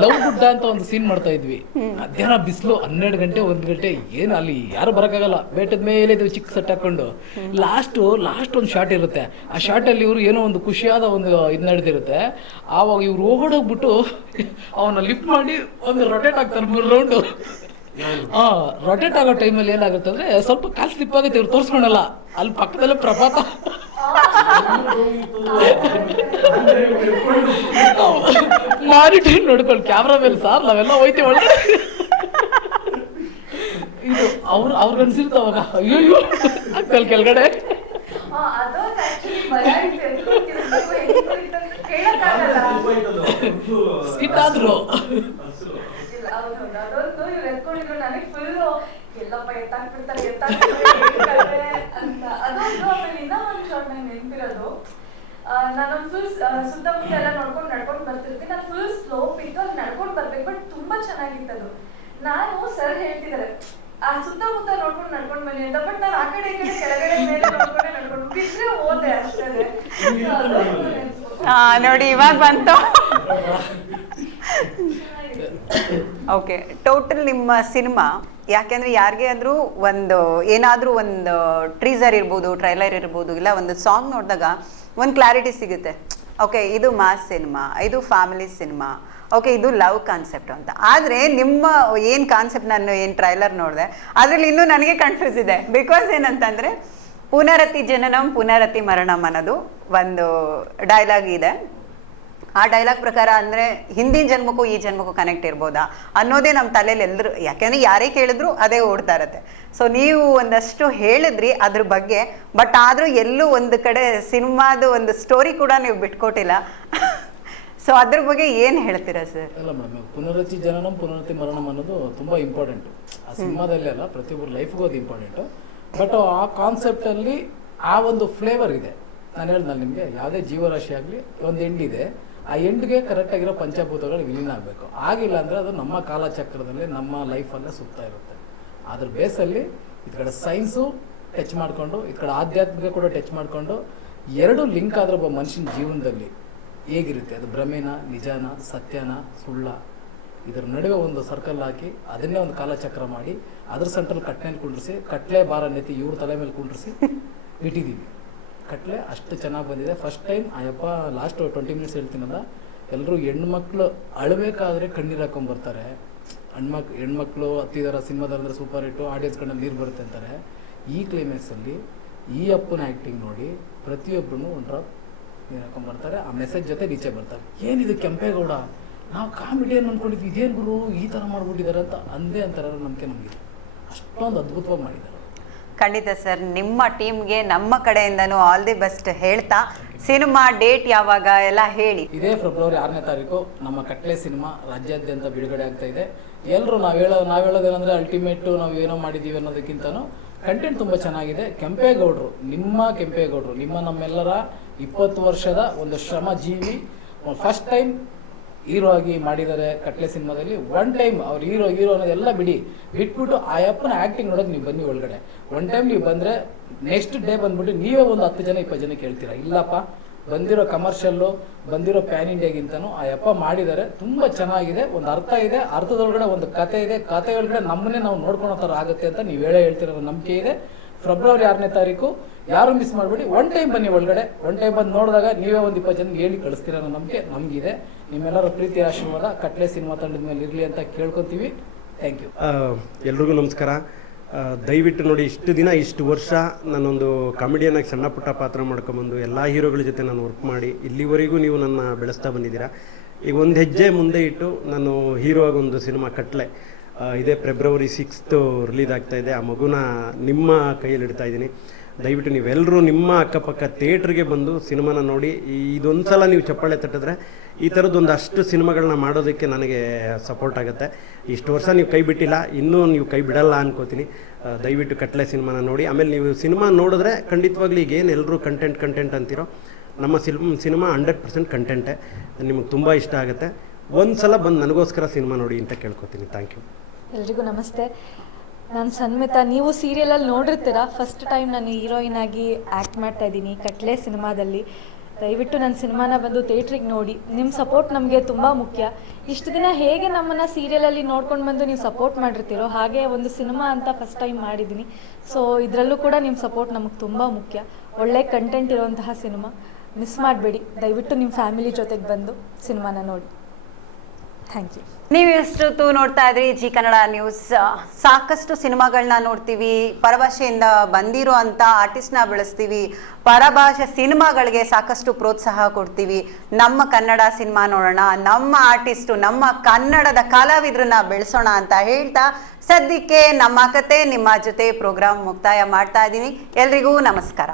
ಲವ್ ಗುಡ್ಡ ಅಂತ ಒಂದು ಸೀನ್ ಮಾಡ್ತಾ ಇದ್ವಿ. ಮಧ್ಯಾಹ್ನ ಬಿಸಿಲು 12 ಗಂಟೆ 1 ಗಂಟೆ, ಏನು ಅಲ್ಲಿ ಯಾರು ಬರಕ್ಕಾಗಲ್ಲ, ಬೆಟ್ಟದ ಮೇಲೆ ಇದ್ವಿ ಚಿಕ್ಕ ಸೆಟ್ ಹಾಕೊಂಡು. ಲಾಸ್ಟ್ ಒಂದು ಶಾರ್ಟ್ ಇರುತ್ತೆ. ಆ ಶಾರ್ಟ್ ಅಲ್ಲಿ ಇವರು ಏನೋ ಒಂದು ಖುಷಿಯಾದ ಒಂದು ಇದು ನಡೆದಿರುತ್ತೆ. ಆವಾಗ ಇವ್ರು ಓಡೋಗ್ಬಿಟ್ಟು ಅವನ್ನ ಲಿಫ್ಟ್ ಮಾಡಿ ಒಂದು ರೊಟೇಟ್ ಆಗ್ತಾರೆ 3 ರೌಂಡು. ರೊಟೇಟ್ ಆಗೋ ಟೈಮಲ್ಲಿ ಏನಾಗುತ್ತೆ ಅಂದ್ರೆ ಸ್ವಲ್ಪ ಕಾಲು ಸ್ಲಿಪ್ ಆಗುತ್ತೆ, ಇವ್ರು ತೋರಿಸ್ಕೊಳಲ್ಲ. ಅಲ್ಲಿ ಪಕ್ಕದಲ್ಲೇ ಪ್ರಪಾತ ಮಾನಿಟರ್ ನೋಡ್ಕೊಂಡು ಕ್ಯಾಮ್ರಾ ಮೇಲೆ, ಸಾರ್ ನಾವೆಲ್ಲ ಹೋಯ್ತೀವಿ ಒಳಗಡೆ. ಇದು ಅವ್ರಿಗೆ ಅನ್ಸಿರ್ತ ಅವಾಗ, ಅಯ್ಯೋ ಅಕ್ಕಲ್ ಕೆಳಗಡೆ ಸ್ಕಿಟ್ ಆದ್ರು. ಎಲ್ಲಪ್ಪ ಎತ್ತಾಕ್ಬಿಡ್ತಾರೆ ಅಂತ ಅದೊಂದು. ಆಮೇಲೆ ಇನ್ನೂ ಒಂದು ಶಾರ್ಟ್ ನಂಗೆ ನೆನಪಿರೋದು, ನಾನೊಂದು ಫುಲ್ ಸುತ್ತಮುತ್ತ ಎಲ್ಲ ನಡ್ಕೊಂಡು ಬರ್ತಿರ್ತೀನಿ. ನಾನು ಫುಲ್ ಸ್ಲೋಪ್ ಇತ್ತು, ಅಲ್ಲಿ ನಡ್ಕೊಂಡು ಬರ್ಬೇಕು, ಬಟ್ ತುಂಬಾ ಚೆನ್ನಾಗಿತ್ತು ಅದು. ನಾನು ಸರ್ ಹೇಳ್ತಿದ್ದಾರೆ ಆ ಸುತ್ತಮುತ್ತ ನಡ್ಕೊಂಡು ಬನ್ನಿ ಅಂತ, ಬಟ್ ನಾನು ಆ ಕಡೆ ಈ ಕಡೆ ಕೆಳಗಡೆ ಮೇಲೆ ನಡ್ಕೊಂಡು ಬಿದ್ರೆ ಹೋದೆ ಅಷ್ಟೇ. ನೋಡಿ ಇವಾಗ ಬಂತು. ಓಕೆ, ಟೋಟಲ್ ನಿಮ್ಮ ಸಿನಿಮಾ ಯಾಕೆಂದ್ರೆ ಯಾರಿಗೆ ಆದರೂ ಒಂದು ಏನಾದರೂ ಒಂದು ಟ್ರೀಸರ್ ಇರ್ಬೋದು, ಟ್ರೈಲರ್ ಇರ್ಬೋದು, ಇಲ್ಲ ಒಂದು ಸಾಂಗ್ ನೋಡಿದಾಗ ಒಂದು ಕ್ಲಾರಿಟಿ ಸಿಗುತ್ತೆ. ಓಕೆ, ಇದು ಮಾಸ್ ಸಿನಿಮಾ, ಇದು ಫ್ಯಾಮಿಲಿ ಸಿನಿಮಾ, ಓಕೆ ಇದು ಲವ್ ಕಾನ್ಸೆಪ್ಟ್ ಅಂತ. ಆದರೆ ನಿಮ್ಮ ಏನು ಕಾನ್ಸೆಪ್ಟ್, ನಾನು ಏನು ಟ್ರೈಲರ್ ನೋಡಿದೆ ಅದರಲ್ಲಿ ಇನ್ನೂ ನನಗೆ ಕನ್ಫ್ಯೂಸ್ ಇದೆ. ಬಿಕಾಸ್ ಏನಂತಂದರೆ ಪುನರತಿ ಜನನಂ ಪುನರತಿ ಮರಣಂ ಅನ್ನೋದು ಒಂದು ಡೈಲಾಗ್ ಇದೆ. ಆ ಡೈಲಾಗ್ ಪ್ರಕಾರ ಅಂದರೆ ಹಿಂದಿನ ಜನ್ಮಕ್ಕೂ ಈ ಜನ್ಮಕ್ಕೂ ಕನೆಕ್ಟ್ ಇರ್ಬೋದಾ ಅನ್ನೋದೇ ನಮ್ಮ ತಲೆಯಲ್ಲಿ ಎಲ್ಲರೂ, ಯಾಕೆಂದರೆ ಯಾರೇ ಕೇಳಿದ್ರು ಅದೇ ಓಡ್ತಾ ಇರತ್ತೆ. ಸೊ ನೀವು ಒಂದಷ್ಟು ಹೇಳಿದ್ರಿ ಅದ್ರ ಬಗ್ಗೆ, ಬಟ್ ಆದರೂ ಎಲ್ಲೂ ಒಂದು ಕಡೆ ಸಿನಿಮಾದು ಒಂದು ಸ್ಟೋರಿ ಕೂಡ ನೀವು ಬಿಟ್ಕೊಟ್ಟಿಲ್ಲ. ಸೊ ಅದ್ರ ಬಗ್ಗೆ ಏನು ಹೇಳ್ತೀರಾ ಸರ್? ಅಲ್ಲ ಮೇಡಮ್, ಪುನರತಿ ಜನನಂ ಪುನರತಿ ಮರಣಂ ಅನ್ನೋದು ತುಂಬ ಇಂಪಾರ್ಟೆಂಟು. ಆ ಸಿನಿಮಾದಲ್ಲಿ ಅಲ್ಲ, ಪ್ರತಿಯೊಬ್ಬರು ಲೈಫ್ಗೂ ಅದು ಇಂಪಾರ್ಟೆಂಟು. ಬಟ್ ಆ ಕಾನ್ಸೆಪ್ಟಲ್ಲಿ ಆ ಒಂದು ಫ್ಲೇವರ್ ಇದೆ. ನಾನು ಹೇಳ್ದಲ್ಲ ನಿಮಗೆ, ಯಾವುದೇ ಜೀವರಾಶಿ ಆಗಲಿ ಒಂದು ಎಂಡಿದೆ, ಆ ಎಂಡ್ಗೆ ಕರೆಕ್ಟಾಗಿರೋ ಪಂಚಭೂತಗಳು ವಿಲೀನ ಆಗಬೇಕು. ಆಗಿಲ್ಲ ಅಂದರೆ ಅದು ನಮ್ಮ ಕಾಲಚಕ್ರದಲ್ಲಿ ನಮ್ಮ ಲೈಫಲ್ಲೇ ಸುತ್ತಾ ಇರುತ್ತೆ. ಅದ್ರ ಬೇಸಲ್ಲಿ ಈ ಕಡೆ ಸೈನ್ಸು ಟಚ್ ಮಾಡಿಕೊಂಡು, ಈ ಕಡೆ ಆಧ್ಯಾತ್ಮಿಕ ಕೂಡ ಟಚ್ ಮಾಡಿಕೊಂಡು, ಎರಡು ಲಿಂಕ್ ಆದ್ರೆ ಒಬ್ಬ ಮನುಷ್ಯನ ಜೀವನದಲ್ಲಿ ಹೇಗಿರುತ್ತೆ, ಅದು ಭ್ರಮೆನ, ನಿಜಾನ, ಸತ್ಯನ, ಸುಳ್ಳ, ಇದರ ನಡುವೆ ಒಂದು ಸರ್ಕಲ್ ಹಾಕಿ ಅದನ್ನೇ ಒಂದು ಕಾಲಚಕ್ರ ಮಾಡಿ ಅದ್ರ ಸೆಂಟ್ರಲ್ಲಿ ಕಟ್ಲೆಯಲ್ಲಿ ಕುಂಡ್ರಿಸಿ, ಕಟ್ಲೆ ಭಾರ ನೆತ್ತಿ ಇವ್ರ ತಲೆ ಮೇಲೆ ಕುಂಡ್ರಿಸಿ ಇಟ್ಟಿದ್ದೀವಿ. ಕಟ್ಲೆ ಅಷ್ಟು ಚೆನ್ನಾಗಿ ಬಂದಿದೆ. First time Ayyappa last 20 minutes ಹೇಳ್ತೀನಲ್ಲ, ಎಲ್ಲರೂ ಹೆಣ್ಮಕ್ಳು ಅಳಬೇಕಾದ್ರೆ ಕಣ್ಣೀರು ಹಾಕೊಂಡ್ಬರ್ತಾರೆ. ಹೆಣ್ಮಕ್ಳು ಹತ್ತಿದಾರ ಸಿನಿಮಾದಾರಂದ್ರೆ ಸೂಪರ್ ಹಿಟ್ಟು, ಆಡಿಯನ್ಸ್ ಕಣ್ಣಲ್ಲಿ ನೀರು ಬರುತ್ತೆ ಅಂತಾರೆ. ಈ ಕ್ಲೈಮ್ಯಾಕ್ಸಲ್ಲಿ ಈ ಅಪ್ಪನ ಆ್ಯಕ್ಟಿಂಗ್ ನೋಡಿ ಪ್ರತಿಯೊಬ್ಬರೂ ಒಂದು ಡ್ರಾಪ್ ನೀರು ಹಾಕೊಂಡ್ಬರ್ತಾರೆ. ಆ ಮೆಸೇಜ್ ಜೊತೆ ಈಚೆ ಬರ್ತಾರೆ. ಏನಿದು ಕೆಂಪೇಗೌಡ, ನಾವು ಕಾಮಿಡಿಯನ್ ಅಂದ್ಕೊಂಡಿದ್ವಿ, ಇದೇನು ಗುರು ಈ ಥರ ಮಾಡ್ಬಿಟ್ಟಿದ್ದಾರೆ ಅಂತ ಅಂತಾರೆ. ನಂಬಿಕೆ ನಮಗಿದೆ, ಅಷ್ಟೊಂದು ಅದ್ಭುತವಾಗಿ ಮಾಡಿದ್ದಾರೆ. ಖಂಡಿತ ಸರ್, ನಿಮ್ಮ ಟೀಮ್ಗೆ ನಮ್ಮ ಕಡೆಯಿಂದನೂ ಆಲ್ ದಿ ಬೆಸ್ಟ್ ಹೇಳ್ತಾ, ಸಿನಿಮಾ ಡೇಟ್ ಯಾವಾಗ ಎಲ್ಲ ಹೇಳಿ. ಇದೇ ಫೆಬ್ರವರಿ 6ನೇ ತಾರೀಕು ನಮ್ಮ ಕಟ್ಲೆ ಸಿನಿಮಾ ರಾಜ್ಯಾದ್ಯಂತ ಬಿಡುಗಡೆ ಆಗ್ತಾ ಇದೆ. ಎಲ್ಲರೂ ನಾವು ಹೇಳೋದೇನೆಂದರೆ ಅಲ್ಟಿಮೇಟು ನಾವು ಏನೋ ಮಾಡಿದ್ದೀವಿ ಅನ್ನೋದಕ್ಕಿಂತನೂ ಕಂಟೆಂಟ್ ತುಂಬ ಚೆನ್ನಾಗಿದೆ. ಕೆಂಪೇಗೌಡರು, ನಿಮ್ಮ ನಮ್ಮೆಲ್ಲರ 20 ವರ್ಷದ ಒಂದು ಶ್ರಮ ಜೀವಿ ಫಸ್ಟ್ ಟೈಮ್ ಹೀರೋ ಆಗಿ ಮಾಡಿದ್ದಾರೆ ಕಟ್ಲೆ ಸಿನಿಮಾದಲ್ಲಿ. ಒನ್ ಟೈಮ್ ಅವ್ರು ಹೀರೋ ಅನ್ನೋದೆಲ್ಲ ಬಿಟ್ಬಿಟ್ಟು ಆ ಅಪ್ಪನ ಆ್ಯಕ್ಟಿಂಗ್ ನೋಡೋಕೆ ನೀವು ಬನ್ನಿ ಒಳಗಡೆ. ಒನ್ ಟೈಮ್ ನೀವು ಬಂದರೆ ನೆಕ್ಸ್ಟ್ ಡೇ ಬಂದ್ಬಿಟ್ಟು ನೀವೇ ಒಂದು 10 ಜನ 20 ಜನ ಕೇಳ್ತೀರಾ, ಇಲ್ಲಪ್ಪ ಬಂದಿರೋ ಕಮರ್ಷಿಯಲ್ಲು ಬಂದಿರೋ ಪ್ಯಾನ್ ಇಂಡಿಯಾಗಿಂತನೂ ಆ ಅಪ್ಪ ಮಾಡಿದ್ದಾರೆ. ತುಂಬ ಚೆನ್ನಾಗಿದೆ, ಒಂದು ಅರ್ಥ ಇದೆ, ಅರ್ಥದೊಳಗಡೆ ಒಂದು ಕತೆ ಇದೆ, ಕತೆ ಒಳಗಡೆ ನಮ್ಮನ್ನೇ ನಾವು ನೋಡ್ಕೊಳೋ ಥರ ಆಗುತ್ತೆ ಅಂತ ನೀವು ಹೇಳ್ತಿರೋ ನಂಬಿಕೆ ಇದೆ. ಫೆಬ್ರವರಿ 6ನೇ ತಾರೀಕು ಯಾರು ಮಿಸ್ ಮಾಡಬೇಡಿ. ಒನ್ ಟೈಮ್ ಬನ್ನಿ ಒಳಗಡೆ. ಒನ್ ಟೈಮ್ ಬಂದು ನೋಡಿದಾಗ ನೀವೇ ಒಂದು 20 ಜನ ಹೇಳಿ ಕಳಿಸ್ತೀರ ಅನ್ನೋ ನಂಬಿಕೆ ನಮಗಿದೆ. ನಿಮ್ಮೆಲ್ಲರ ಪ್ರೀತಿ ಆಶೀರ್ವಾದ ಕಟ್ಲೆ ಸಿನಿಮಾ ತಂಡದ ಮೇಲೆ ಇರಲಿ ಅಂತ ಕೇಳ್ಕೊತೀವಿ. Thank you. ಎಲ್ರಿಗೂ ನಮಸ್ಕಾರ. ದಯವಿಟ್ಟು ನೋಡಿ, ಇಷ್ಟು ದಿನ ಇಷ್ಟು ವರ್ಷ ನಾನೊಂದು ಕಾಮಿಡಿಯನ್ನಾಗಿ ಸಣ್ಣ ಪುಟ್ಟ ಪಾತ್ರ ಮಾಡ್ಕೊಂಬಂದು ಎಲ್ಲ ಹೀರೋಗಳ ಜೊತೆ ನಾನು ವರ್ಕ್ ಮಾಡಿ ಇಲ್ಲಿವರೆಗೂ ನೀವು ನನ್ನ ಬೆಳೆಸ್ತಾ ಬಂದಿದ್ದೀರಾ. ಈಗ ಒಂದು ಹೆಜ್ಜೆ ಮುಂದೆ ಇಟ್ಟು ನಾನು ಹೀರೋ ಆಗಿ ಒಂದು ಸಿನಿಮಾ ಕಟ್ಲೆ ಇದೇ ಫೆಬ್ರವರಿ 6 ರಿಲೀಸ್ ಆಗ್ತಾ ಇದೆ. ಆ ಮಗುನ ನಿಮ್ಮ ಕೈಯಲ್ಲಿ ಇಡ್ತಾ ಇದ್ದೀನಿ. ದಯವಿಟ್ಟು ನೀವೆಲ್ಲರೂ ನಿಮ್ಮ ಅಕ್ಕಪಕ್ಕ ಥಿಯೇಟ್ರಿಗೆ ಬಂದು ಸಿನಿಮಾನ ನೋಡಿ. ಇದೊಂದು ಸಲ ನೀವು ಚಪ್ಪಾಳೆ ತಟ್ಟಿದ್ರೆ ಈ ಥರದ್ದೊಂದು ಅಷ್ಟು ಸಿನಿಮಾಗಳನ್ನ ಮಾಡೋದಕ್ಕೆ ನನಗೆ ಸಪೋರ್ಟ್ ಆಗುತ್ತೆ. ಇಷ್ಟು ವರ್ಷ ನೀವು ಕೈ ಬಿಟ್ಟಿಲ್ಲ, ಇನ್ನೂ ನೀವು ಕೈ ಬಿಡಲ್ಲ ಅನ್ಕೋತೀನಿ. ದಯವಿಟ್ಟು ಕಟ್ಲೆ ಸಿನಿಮಾನ ನೋಡಿ. ಆಮೇಲೆ ನೀವು ಸಿನಿಮಾ ನೋಡಿದ್ರೆ ಖಂಡಿತವಾಗ್ಲೂ ಈಗ ಏನು ಎಲ್ಲರೂ ಕಂಟೆಂಟ್ ಅಂತೀರೋ, ನಮ್ಮ ಸಿನಿಮಾ 100% ಕಂಟೆಂಟೇ. ನಿಮಗೆ ತುಂಬ ಇಷ್ಟ ಆಗುತ್ತೆ. ಒಂದು ಸಲ ಬಂದು ನನಗೋಸ್ಕರ ಸಿನಿಮಾ ನೋಡಿ ಅಂತ ಕೇಳ್ಕೊತೀನಿ. Thank you. ಎಲ್ರಿಗೂ ನಮಸ್ತೆ. ನಾನು ಸನ್ಮಿತಾ. ನೀವು ಸೀರಿಯಲಲ್ಲಿ ನೋಡಿರ್ತೀರ, ಫಸ್ಟ್ ಟೈಮ್ ನಾನು ಹೀರೋಯಿನ್ ಆಗಿ ಆ್ಯಕ್ಟ್ ಮಾಡ್ತಾ ಇದ್ದೀನಿ ಕಟ್ಲೆ ಸಿನಿಮಾದಲ್ಲಿ. ದಯವಿಟ್ಟು ನನ್ನ ಸಿನಿಮಾನ ಬಂದು ಥಿಯೇಟ್ರಿಗೆ ನೋಡಿ. ನಿಮ್ಮ ಸಪೋರ್ಟ್ ನಮಗೆ ತುಂಬ ಮುಖ್ಯ. ಇಷ್ಟು ದಿನ ಹೇಗೆ ನಮ್ಮನ್ನು ಸೀರಿಯಲಲ್ಲಿ ನೋಡ್ಕೊಂಡು ಬಂದು ನೀವು ಸಪೋರ್ಟ್ ಮಾಡಿರ್ತೀರೋ, ಹಾಗೆ ಒಂದು ಸಿನಿಮಾ ಅಂತ ಫಸ್ಟ್ ಟೈಮ್ ಮಾಡಿದ್ದೀನಿ. ಸೊ ಇದರಲ್ಲೂ ಕೂಡ ನಿಮ್ಮ ಸಪೋರ್ಟ್ ನಮಗೆ ತುಂಬ ಮುಖ್ಯ. ಒಳ್ಳೆ ಕಂಟೆಂಟ್ ಇರುವಂತಹ ಸಿನಿಮಾ, ಮಿಸ್ ಮಾಡಬೇಡಿ. ದಯವಿಟ್ಟು ನಿಮ್ಮ ಫ್ಯಾಮಿಲಿ ಜೊತೆಗೆ ಬಂದು ಸಿನಿಮಾನ ನೋಡಿ. Thank you. ನೀವು ಎಷ್ಟೊತ್ತು ನೋಡ್ತಾ ಇದ್ರಿ ಜಿ ಕನ್ನಡ ನ್ಯೂಸ್. ಸಾಕಷ್ಟು ಸಿನಿಮಾಗಳನ್ನ ನೋಡ್ತೀವಿ, ಪರಭಾಷೆಯಿಂದ ಬಂದಿರೋ ಅಂತ ಆರ್ಟಿಸ್ಟ್ನ ಬೆಳೆಸ್ತೀವಿ, ಪರಭಾಷೆ ಸಿನಿಮಾಗಳಿಗೆ ಸಾಕಷ್ಟು ಪ್ರೋತ್ಸಾಹ ಕೊಡ್ತೀವಿ. ನಮ್ಮ ಕನ್ನಡ ಸಿನಿಮಾ ನೋಡೋಣ, ನಮ್ಮ ಆರ್ಟಿಸ್ಟು, ನಮ್ಮ ಕನ್ನಡದ ಕಲಾವಿದ್ರನ್ನ ಬೆಳೆಸೋಣ ಅಂತ ಹೇಳ್ತಾ ಸದ್ಯಕ್ಕೆ ನಮ್ಮ ಕತೆ ನಿಮ್ಮ ಜೊತೆ ಪ್ರೋಗ್ರಾಮ್ ಮುಕ್ತಾಯ ಮಾಡ್ತಾ ಇದ್ದೀನಿ. ಎಲ್ರಿಗೂ ನಮಸ್ಕಾರ.